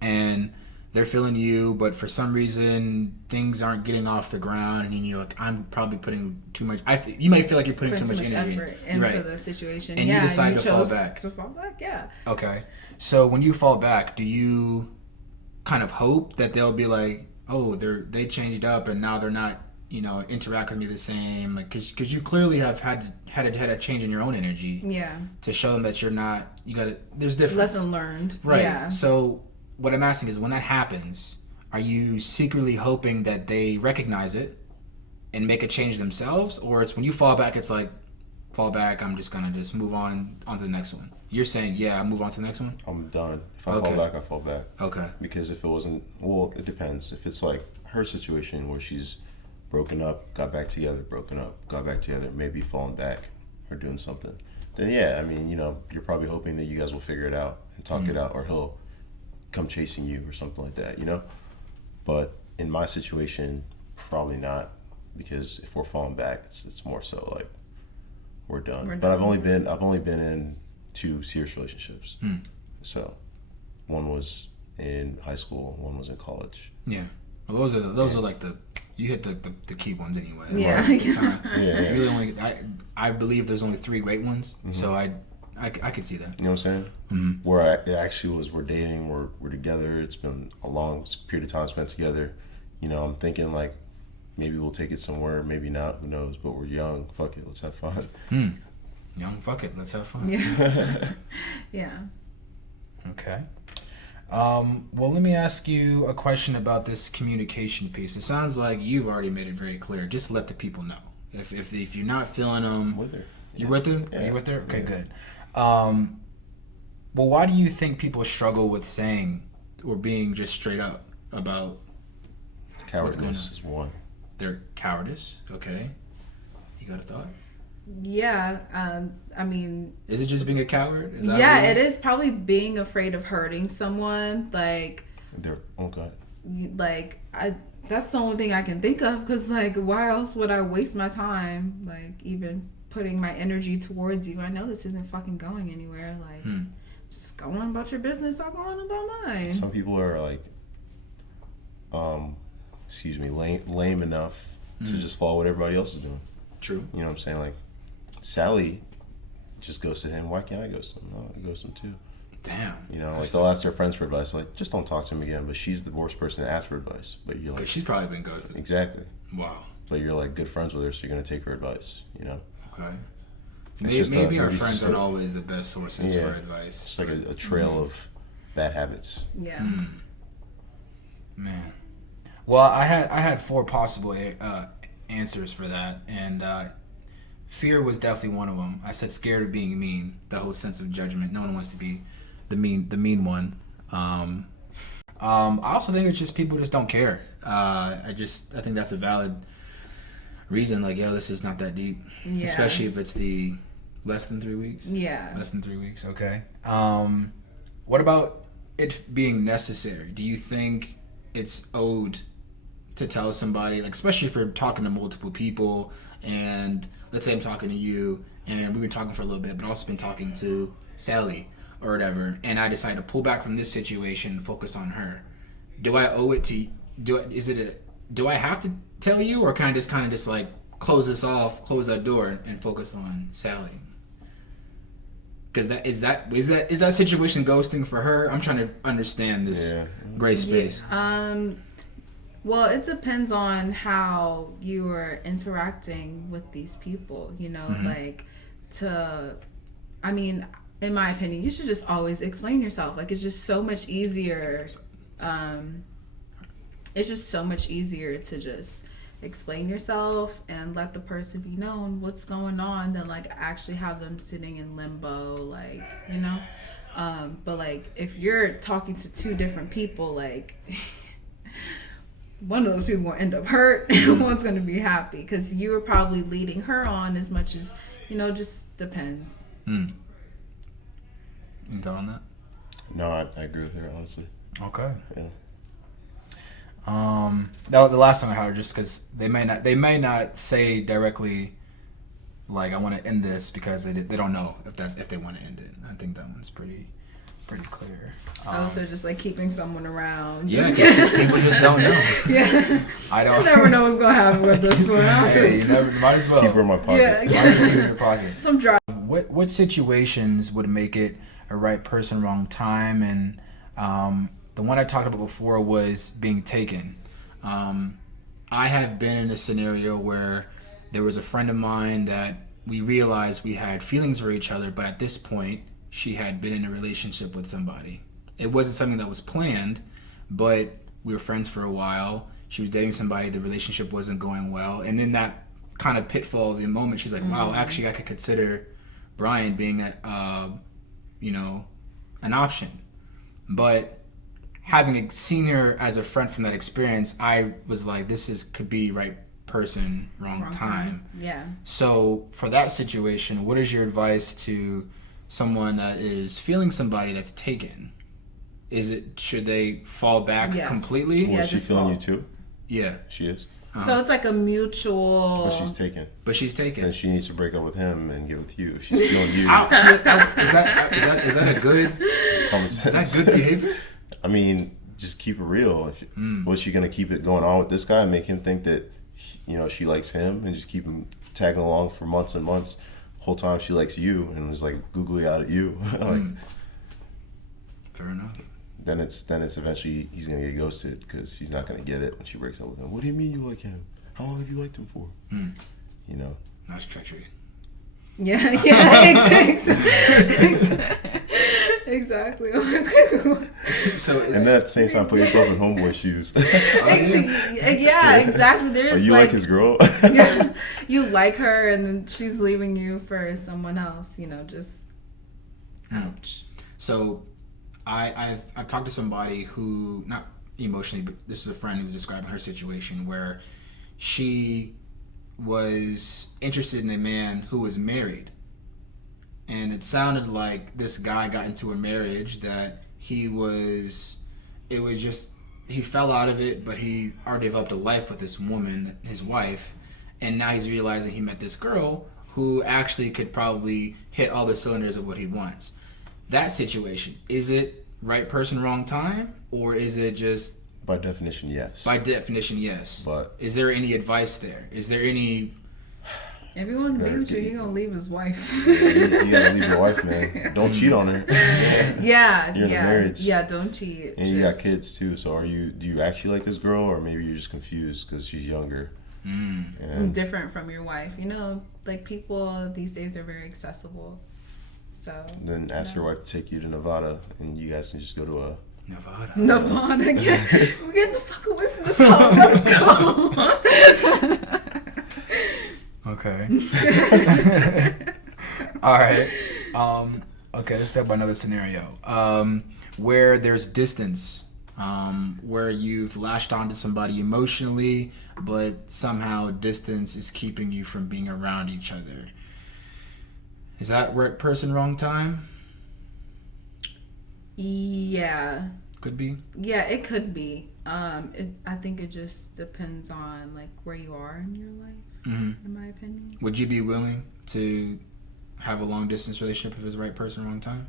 and they're feeling you, but for some reason things aren't getting off the ground, and you're like, I'm probably putting too much. You might feel like you're putting too much energy effort into the situation, and you decide to fall back. To fall back, yeah. Okay, so when you fall back, do you kind of hope that they'll be like, oh, they changed up and now they're not, you know, interact with me the same, like because you clearly have had a change in your own energy, to show them that you're not. There's difference. Lesson learned, right? Yeah. So what I'm asking is, when that happens, are you secretly hoping that they recognize it and make a change themselves, or it's when you fall back, it's like, fall back, I'm just gonna just move on to the next one? You're saying, yeah, I'll move on to the next one? I'm done. If I fall back, I fall back. Okay. Because if it wasn't, well, it depends. If it's like her situation where she's broken up, got back together, broken up, got back together, maybe falling back or doing something, then yeah, I mean, you know, you're probably hoping that you guys will figure it out and talk it out, or he'll come chasing you or something like that, you know? But in my situation, probably not, because if we're falling back, it's more so like we're done. But I've only been in 2 serious relationships. So one was in high school, one was in college. Yeah. Well, those are like you hit the key ones anyway. Yeah. Really only I believe there's only 3 great ones. So I could see that. You know what I'm saying? Where it actually was, we're dating, we're together. It's been a long period of time spent together. You know, I'm thinking like maybe we'll take it somewhere, maybe not. Who knows? But we're young. Fuck it, let's have fun. Young, fuck it, let's have fun. Yeah. Yeah. Okay. Well, let me ask you a question about this communication piece. It sounds like you've already made it very clear. Just let the people know. If you're not feeling them, with her. You with them? Yeah. Are you with her? Okay, good. Well, why do you think people struggle with saying or being just straight up about what's going on? Cowardice is one. Their cowardice. Okay. You got a thought? Yeah. I mean, is it just being a coward? It is probably being afraid of hurting someone. Like, that's the only thing I can think of, because like, why else would I waste my time, like, even putting my energy towards you? I know this isn't fucking going anywhere. Like, just go on about your business, I'll go on about mine. Some people are like, lame enough to just follow what everybody else is doing. True. You know what I'm saying? Like, Sally just ghosted him. Why can't I ghost him? No, I ghost him too. Damn. You know, like, they'll ask their friends for advice. Like, just don't talk to him again. But she's the worst person to ask for advice. But you're like, she's probably been ghosted. Exactly. Wow. But you're like good friends with her, so you're gonna take her advice. You know. Okay. Maybe our friends aren't always the best sources for advice. It's like a trail of bad habits. Yeah. Man. Well, I had 4 possible answers for that, and fear was definitely one of them. I said scared of being mean, the whole sense of judgment. No one wants to be the mean one. I also think it's just people just don't care. I think that's a valid reason. Like, yo, this is not that deep, especially if it's the less than 3 weeks. Yeah, less than 3 weeks. Okay. What about it being necessary? Do you think it's owed to tell somebody, like, especially if you're talking to multiple people, and let's say I'm talking to you and we've been talking for a little bit, but also been talking to Sally or whatever, and I decide to pull back from this situation and focus on her. Do I owe it to do I have to tell you, or can I just like close this off, close that door, and focus on Sally? Because is that situation ghosting for her? I'm trying to understand this gray space. Yeah. Well, it depends on how you are interacting with these people. You know, I mean, in my opinion, you should just always explain yourself. Like, it's just so much easier. It's just so much easier to just explain yourself and let the person be known what's going on than like actually have them sitting in limbo, like, you know. But like if you're talking to two different people, like one of those people will end up hurt and one's going to be happy because you were probably leading her on as much as, you know, just depends. Any thought on that? No, I agree with her, honestly. Okay. Yeah. That was the last time I heard, just because they may not say directly, like, I want to end this, because they don't know if they want to end it. I think that one's pretty clear. So just like keeping someone around. Yeah, people just don't know. Yeah. I don't. You never know what's gonna happen with this one. Hey, you never, might as well keep her in my pocket. Yeah. Might as well keep her in your pocket. Some dry. What situations would make it a right person, wrong time? And the one I talked about before was being taken. I have been in a scenario where there was a friend of mine that we realized we had feelings for each other, but at this point, she had been in a relationship with somebody. It wasn't something that was planned, but we were friends for a while. She was dating somebody, the relationship wasn't going well. And then that kind of pitfall of the moment, she's like, wow, actually I could consider Brian being an option. But having seen her as a friend from that experience, I was like, could be right person, wrong time. Yeah. So for that situation, what is your advice to someone that is feeling somebody that's taken? Should they fall back completely? Well, is she feeling you too? Yeah. She is? So it's like a mutual... But she's taken. And she needs to break up with him and get with you. If she's feeling you. Is that a good... Is that good behavior? I mean, just keep it real. Was she going to keep it going on with this guy and make him think that, she likes him and just keep him tagging along for months and months? The whole time she likes you and was like googly eyed at you. Fair enough. Then it's eventually he's going to get ghosted because she's not going to get it when she breaks up with him. What do you mean you like him? How long have you liked him for? That's treachery. Yeah, exactly. So and then at the same time, put yourself in homeboy shoes. Yeah, exactly. There's you like his girl. You like her, and then she's leaving you for someone else. Just ouch. So, I've talked to somebody who, not emotionally, but this is a friend who was describing her situation where she was interested in a man who was married, and it sounded like this guy got into a marriage that he fell out of it, but he already developed a life with this woman, his wife, and now he's realizing he met this girl who actually could probably hit all the cylinders of what he wants. That situation, is it right person, wrong time, or is it just... By definition, yes. But is there any advice there? Is there any... Everyone leaves you, you're going to leave his wife. You got to leave your wife, man. Don't cheat on her. Yeah. You're in a marriage. Yeah, don't cheat. And you got kids, too. So do you actually like this girl, or maybe you're just confused because she's younger? And different from your wife. Like people these days are very accessible. So then ask your wife to take you to Nevada, and you guys can just go to a... Nevada. Yeah. We're getting the fuck away from this home. Let's go. Okay. All right. Okay, let's talk about another scenario. Where there's distance, where you've latched onto somebody emotionally, but somehow distance is keeping you from being around each other. Is that right person, wrong time? Yeah. Could be. Yeah, it could be. I think it just depends on like where you are in your life. Mm-hmm. In my opinion. Would you be willing to have a long distance relationship if it's right person, wrong time?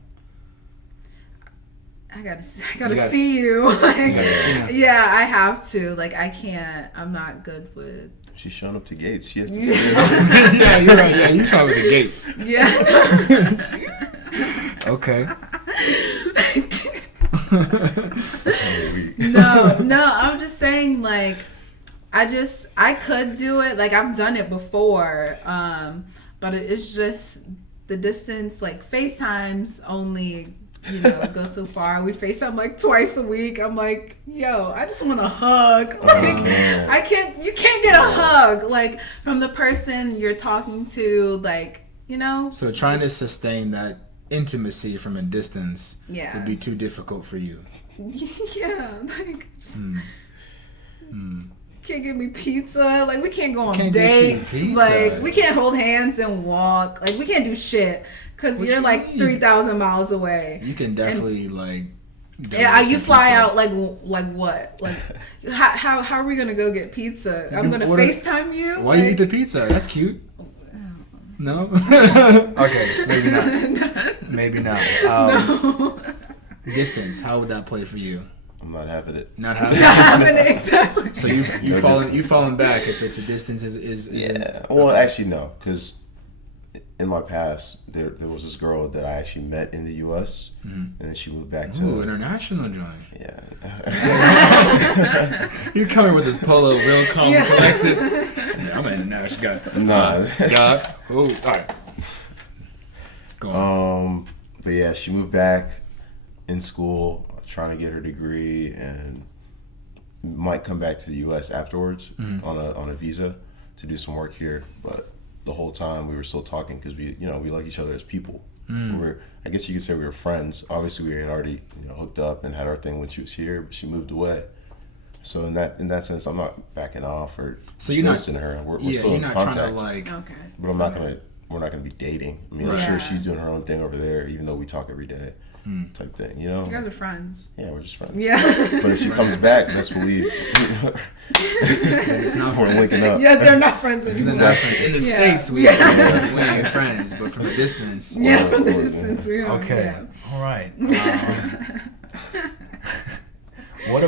I gotta see you. Like, you gotta see him. Yeah, I have to. Like, I can't. I'm not good with she's showing up to gates. She has to yeah, you're right. Yeah, you showing up at the gate. Yeah. Okay. No, I'm just saying, like, I could do it. Like, I've done it before. But it's just the distance, like, FaceTimes only, go so far. We FaceTime like twice a week. I'm like, yo, I just want a hug. Like, you can't get a hug, like, from the person you're talking to, like, So trying to sustain that intimacy from a distance would be too difficult for you. Yeah, like, just, can't give me pizza. Like, we can't go on dates. Like, we can't hold hands and walk. Like, we can't do shit because you're like 3,000 miles away. You can definitely you fly out like what? Like, how are we gonna go get pizza? I'm gonna FaceTime you. Why you eat the pizza? That's cute. No. Okay, maybe not. No. Distance. How would that play for you? I'm not having it. Not having it, exactly. So you falling back if it's a distance is yeah. Well, actually no, because in my past there was this girl that I actually met in the U.S. And then she moved back to international joint. Yeah. You coming with this polo, real calm, collected. Yeah, I'm an international guy. Nah. All right. Go on. But yeah, she moved back in school, trying to get her degree, and might come back to the U.S. afterwards on a visa to do some work here. But the whole time we were still talking because we like each other as people. I guess you could say we were friends. Obviously, we had already hooked up and had our thing when she was here, but she moved away. So in that sense, I'm not backing off or ghosting her. We're still in contact. Trying to okay. But we're not gonna be dating. I mean, I'm sure she's doing her own thing over there, even though we talk every day. Type thing, You guys are friends. Yeah, we're just friends. Yeah. But if she comes back, best believe it's not we're linking up. Yeah, they're not friends anymore. They're not friends. In the States, we ain't friends, but from a distance. Yeah, from the distance we are. Okay. Yeah. All right. What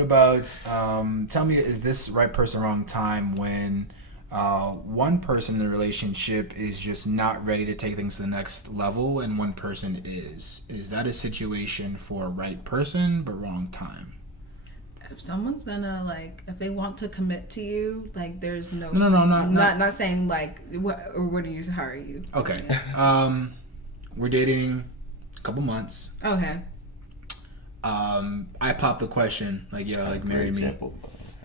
about? Tell me, is this right person, wrong time when one person in the relationship is just not ready to take things to the next level and one person is? Is that a situation for a right person but wrong time? If someone's gonna if they want to commit to you, there's no. No, not saying what do you hire you? Okay. We're dating a couple months. Okay. I popped the question marry me. Example,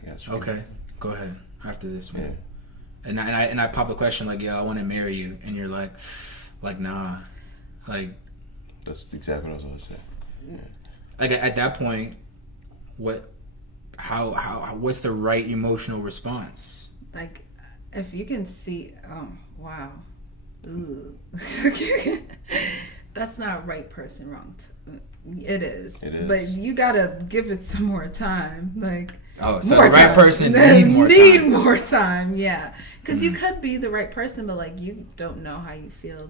I got you. Okay, go ahead after this one. Yeah. And I pop the question I want to marry you, and you're like nah, That's exactly what I was going to say. Yeah. At that point, what's the right emotional response? If you can see, oh wow, that's not right person, wrong. It is, but you gotta give it some more time. So the right person need more time. Yeah, because you could be the right person, but you don't know how you feel.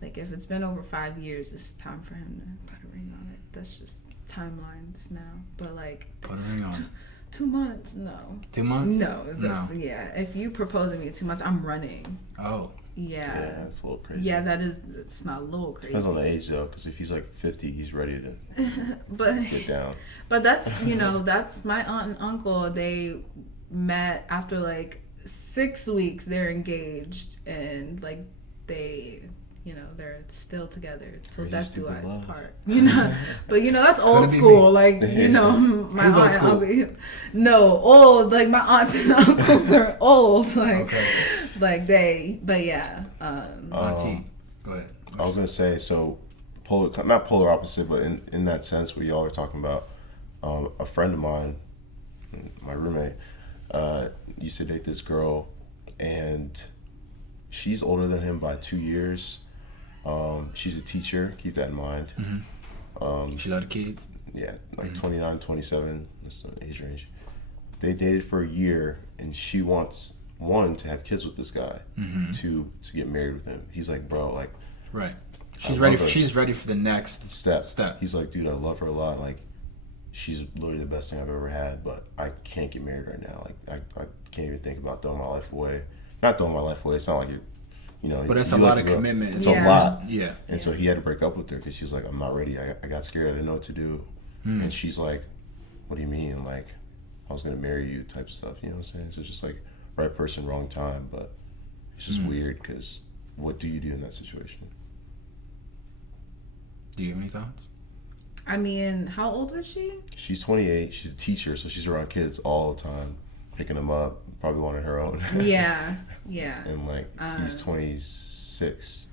If it's been over 5 years, it's time for him to put a ring on it. That's just timelines now. But put a ring on. 2 months, no. 2 months? No. Yeah. If you proposing me 2 months, I'm running. Oh. Yeah, that's a little crazy. Yeah, it's not a little crazy. Depends on the age though, because if he's 50, he's ready to get down. But that's that's my aunt and uncle. They met after 6 weeks. They're engaged and they they're still together till death do us part. But that's old school. My aunt and uncle. No, old. My aunts and uncles are old. But yeah. Auntie, go ahead. I was gonna say not polar opposite, but in that sense what y'all are talking about. A friend of mine, my roommate, used to date this girl, and she's older than him by 2 years. She's a teacher, keep that in mind. She had kids? Yeah, 29, 27, that's the age range. They dated for a year, and she wants to have kids with this guy, to get married with him. He's bro, right. She's ready for the next step. He's dude, I love her a lot. she's literally the best thing I've ever had, but I can't get married right now. Like I can't even think about throwing my life away. Not throwing my life away. It's not like but that's a lot of commitment. It's a lot. Yeah. And so he had to break up with her because she was like, I'm not ready. I got scared. I didn't know what to do. And she's like, what do you mean? Like, I was gonna marry you type stuff. You know what I'm saying? So it's just like right person, wrong time. But it's just weird because what do you do in that situation? Do you have any thoughts? I mean, how old was she? She's 28. She's a teacher, so she's around kids all the time, picking them up, probably one of her own. Yeah. And like he's 26.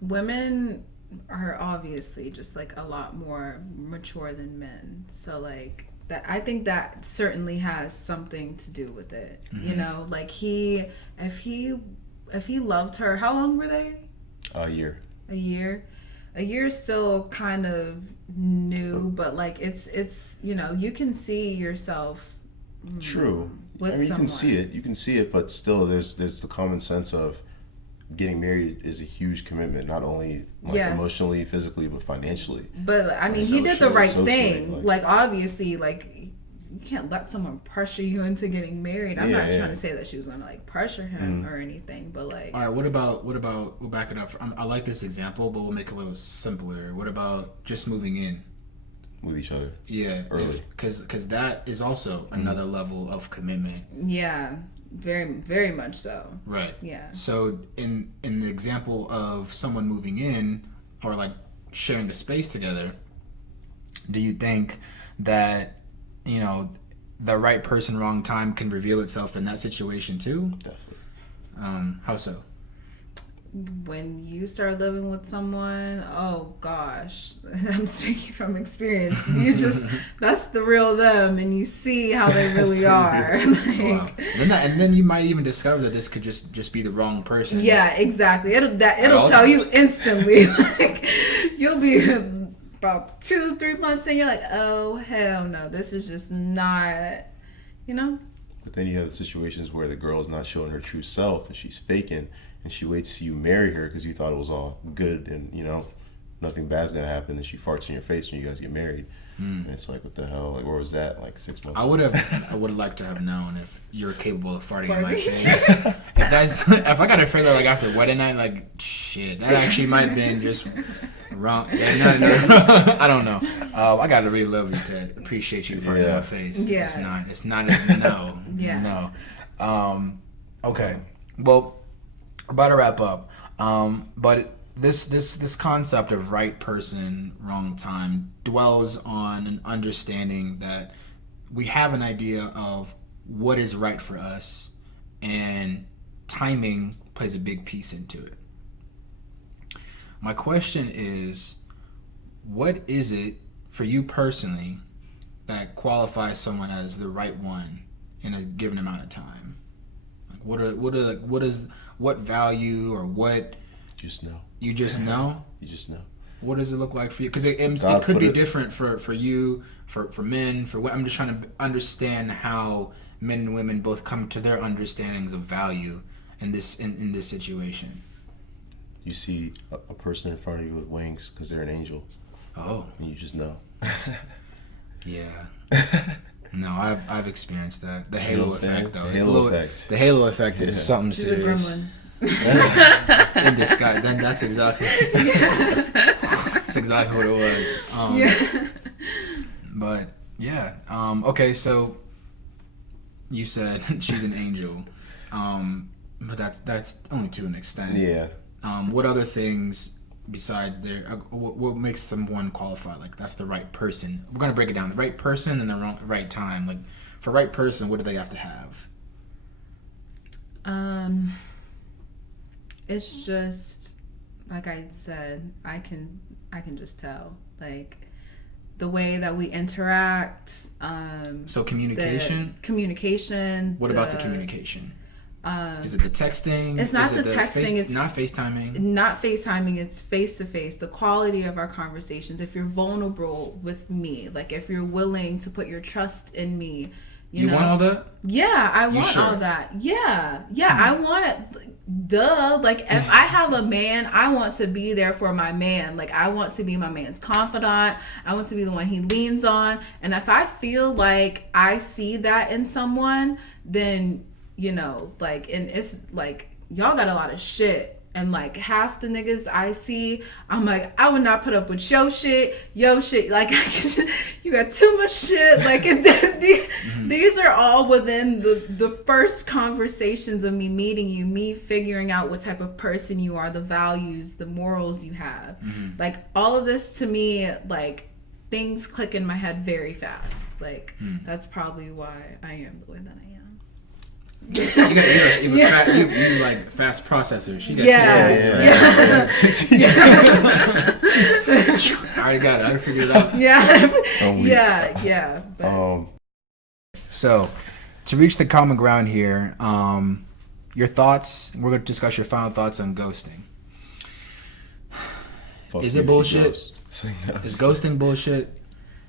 Women are obviously just like a lot more mature than men, so like that, I think that certainly has something to do with it. You know, like if he loved her, how long were they? A year. A year is still kind of new, but like it's you know, you can see yourself. True. With you someone. You can see it, but still there's the common sense of getting married is a huge commitment, not only like emotionally, physically, but financially. But I mean, he did the right thing. Like obviously, like you can't let someone pressure you into getting married. I'm not trying to say that she was gonna like pressure him or anything, but like. All right, what about we'll back it up. I like this example, but we'll make it a little simpler. What about just moving in with each other? Yeah, early, because that is also another level of commitment. Yeah. Very, very much so. Right. Yeah. So in the example of someone moving in or like sharing the space together, do you think that, you know, the right person, wrong time can reveal itself in that situation too? Definitely. How so? When you start living with someone, oh gosh, I'm speaking from experience. You just, that's the real them, and you see how they really are. Like, wow. And then you might even discover that this could just be the wrong person. Yeah, exactly. It'll tell you instantly. Like, you'll be about 2-3 months, and you're like, oh hell no, this is just not, you know. But then you have the situations where the girl is not showing her true self, and she's faking. And she waits till you marry her because you thought it was all good and, you know, nothing bad's going to happen. And she farts in your face when you guys get married. And it's like, what the hell? Like, where was that? Like 6 months I would liked to have known if you were capable of farting in my face. If I got a feel like after wedding night, like, shit, that actually might have been just wrong. Yeah, no. I don't know. I got to really love you to appreciate you farting in my face. Yeah. It's not no. Yeah. No. Okay. Well, about to wrap up, but this concept of right person, wrong time dwells on an understanding that we have an idea of what is right for us, and timing plays a big piece into it. My question is, what is it for you personally that qualifies someone as the right one in a given amount of time? Like, what value or what? Just know. You just know? You just know. What does it look like for you? Because it could be different for you, for men, I'm just trying to understand how men and women both come to their understandings of value in this situation. You see a person in front of you with wings because they're an angel. Oh. And you just know. Yeah. No, I've experienced that. The halo effect, though. The halo effect is something She's serious. A gremlin. In disguise. Then that's exactly. That's exactly what it was. But yeah. Okay, so you said she's an angel, but that's only to an extent. Yeah. What other things besides what makes someone qualify? Like, that's the right person. We're gonna break it down. The right person and the right time. Like, for right person, what do they have to have? It's just like I said, I can just tell, like, the way that we interact. So communication. What about the communication? Is it the texting? It's not the texting. It's not FaceTiming. Not FaceTiming. It's face to face. The quality of our conversations. If you're vulnerable with me, like if you're willing to put your trust in me, you know? Want all that? Yeah, I want all that. Yeah. I want. duh. Like, if I have a man, I want to be there for my man. Like, I want to be my man's confidant. I want to be the one he leans on. And if I feel like I see that in someone, then, you know, like, and it's like, y'all got a lot of shit. And like half the niggas I see, I'm like, I would not put up with your shit. Like, you got too much shit. Like, these are all within the first conversations of me meeting you, me figuring out what type of person you are, the values, the morals you have. Like, all of this to me, like, things click in my head very fast. Like, that's probably why I am the way that I am. You like fast processor. She got 16 yeah. I already got it. I already figured it out. Yeah. But. So, to reach the common ground here, your thoughts. We're going to discuss your final thoughts on ghosting. Is it bullshit? Is ghosting bullshit?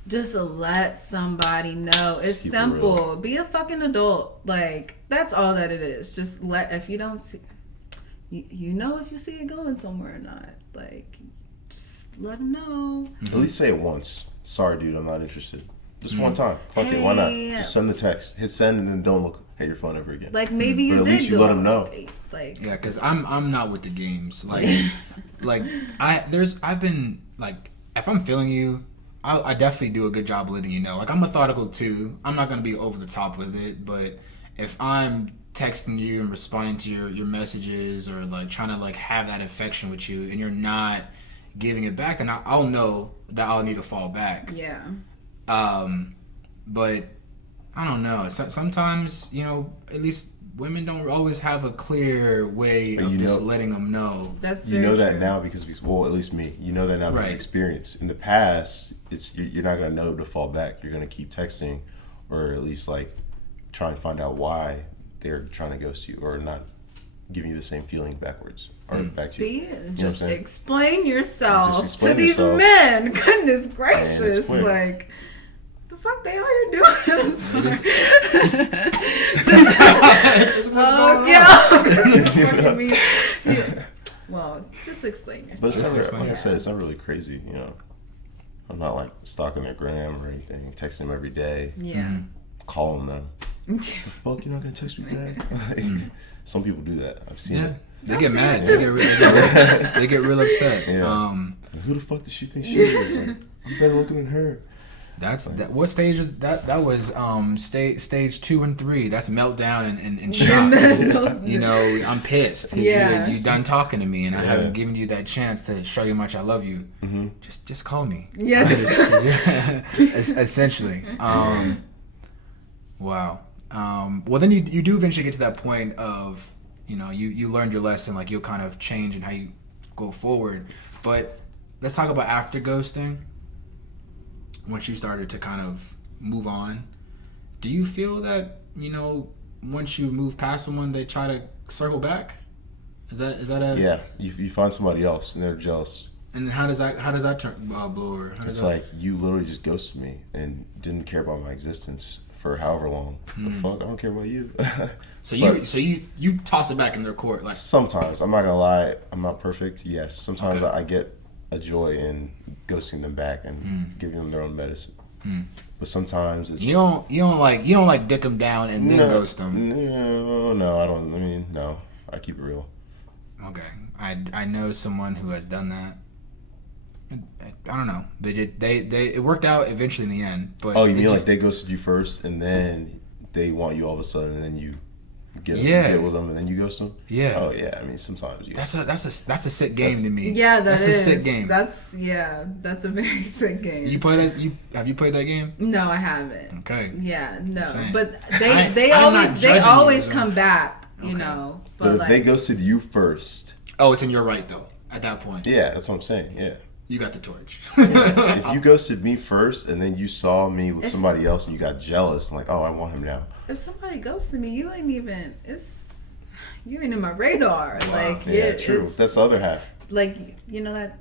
Just let somebody know. It's simple. Be a fucking adult. Like, that's all that it is. Just if you don't see, you know if you see it going somewhere or not. Like, just let them know. At least say it once. Sorry, dude, I'm not interested. Just one time. Fuck it, why not? Just send the text. Hit send and then don't look at your phone ever again. Like, maybe you but did. At least you let them know. Like, yeah, because I'm not with the games. Like, I've been like, if I'm feeling you, I definitely do a good job letting you know. Like, I'm methodical too. I'm not gonna be over the top with it, but if I'm texting you and responding to your messages or like trying to like have that affection with you and you're not giving it back, then I'll know that I'll need to fall back. Yeah. But I don't know. Sometimes, you know, at least women don't always have a clear way of just letting them know. That's you know that now because well, at least me. You know that now because of experience. In the past, you're not gonna know to fall back. You're gonna keep texting, or at least like try and find out why they're trying to ghost you or not giving you the same feeling backwards or back to you. Just explain yourself to these men. Goodness gracious, like. Fuck they are you doing? I'm sorry. Well, just explain yourself. But like I said, it's not really crazy, you know. I'm not like stalking their gram or anything, texting them every day. Yeah. Calling them. The fuck, you're not gonna text me back? Like, some people do that. I've seen it. They get mad. They get real upset. Yeah. Who the fuck does she think she is? Like, I'm better looking than her. That's that. What stage is that? That was stage 2 and 3. That's meltdown and shock. You know, I'm pissed. Yeah. You done talking to me, and I haven't given you that chance to show you how much I love you. Mm-hmm. Just call me. Yeah. Essentially. Wow. Well, then you do eventually get to that point of, you know, you learned your lesson. Like, you'll kind of change in how you go forward. But let's talk about after ghosting. Once you started to kind of move on, do you feel that, you know, once you move past someone, they try to circle back? Is that a you find somebody else and they're jealous. And how does that turn blow over? It's like you literally just ghosted me and didn't care about my existence for however long. The fuck, I don't care about you. So you toss it back in their court, like sometimes. I'm not gonna lie, I'm not perfect. Yes, sometimes I get a joy in ghosting them back and giving them their own medicine. But sometimes it's you don't like dick them down and then ghost them. No, I don't. I mean, no, I keep it real. Okay, I know someone who has done that. I don't know. It worked out eventually in the end. But you mean like they ghosted you first and then they want you all of a sudden and then you get with them and then you ghost them? Yeah. Oh yeah. I mean, sometimes you. That's a sick game to me. Yeah, that's a sick game. That's a very sick game. Have you played that game? No, I haven't. Okay. Yeah, no. Same. But they always come back, you know. But if they ghosted you first. Oh, it's in your right though. At that point. Yeah, that's what I'm saying. Yeah. You got the torch. If you ghosted me first and then you saw me with somebody else and you got jealous and like, oh, I want him now. If somebody ghosted me, you ain't in my radar. Wow. Like, yeah, true. That's the other half. Like, you know that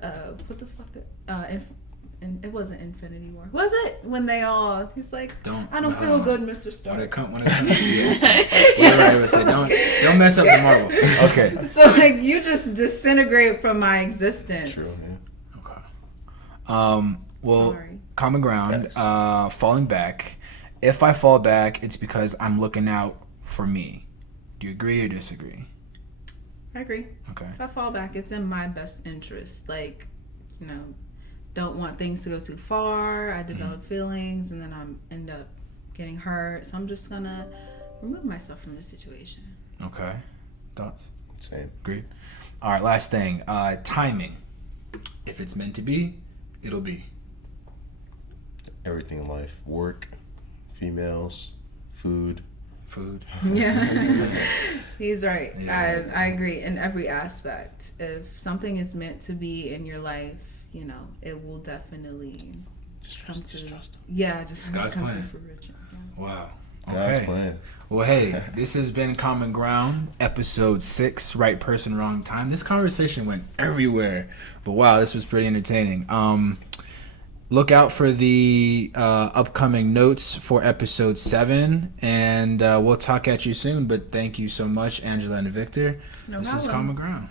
what the fuck? and it wasn't Infinity War. Was it when they all? He's like, I don't feel good, Mr. Stark. When it comes, don't mess up the Marvel. Okay. So like you just disintegrate from my existence. True. Yeah. Okay. Well, Sorry. Common ground. Yes. Falling back. If I fall back, it's because I'm looking out for me. Do you agree or disagree? I agree. Okay. If I fall back, it's in my best interest. Like, you know, don't want things to go too far. I develop feelings, and then I end up getting hurt. So I'm just gonna remove myself from the situation. Okay. Thoughts? Same. Agreed. All right. Last thing. Timing. If it's meant to be, it'll be. Everything in life: work, females, food. Yeah. He's right. Yeah. I agree in every aspect. If something is meant to be in your life, you know, it will definitely come to trust him. Yeah, just God's come plan. to fruition. Yeah. Wow. Okay. God's plan. Well, hey, this has been Common Ground, episode 6, Right Person, Wrong Time. This conversation went everywhere, but wow, this was pretty entertaining. Look out for the upcoming notes for episode 7, and we'll talk at you soon. But thank you so much, Angela and Victor. No this problem. is Common Ground.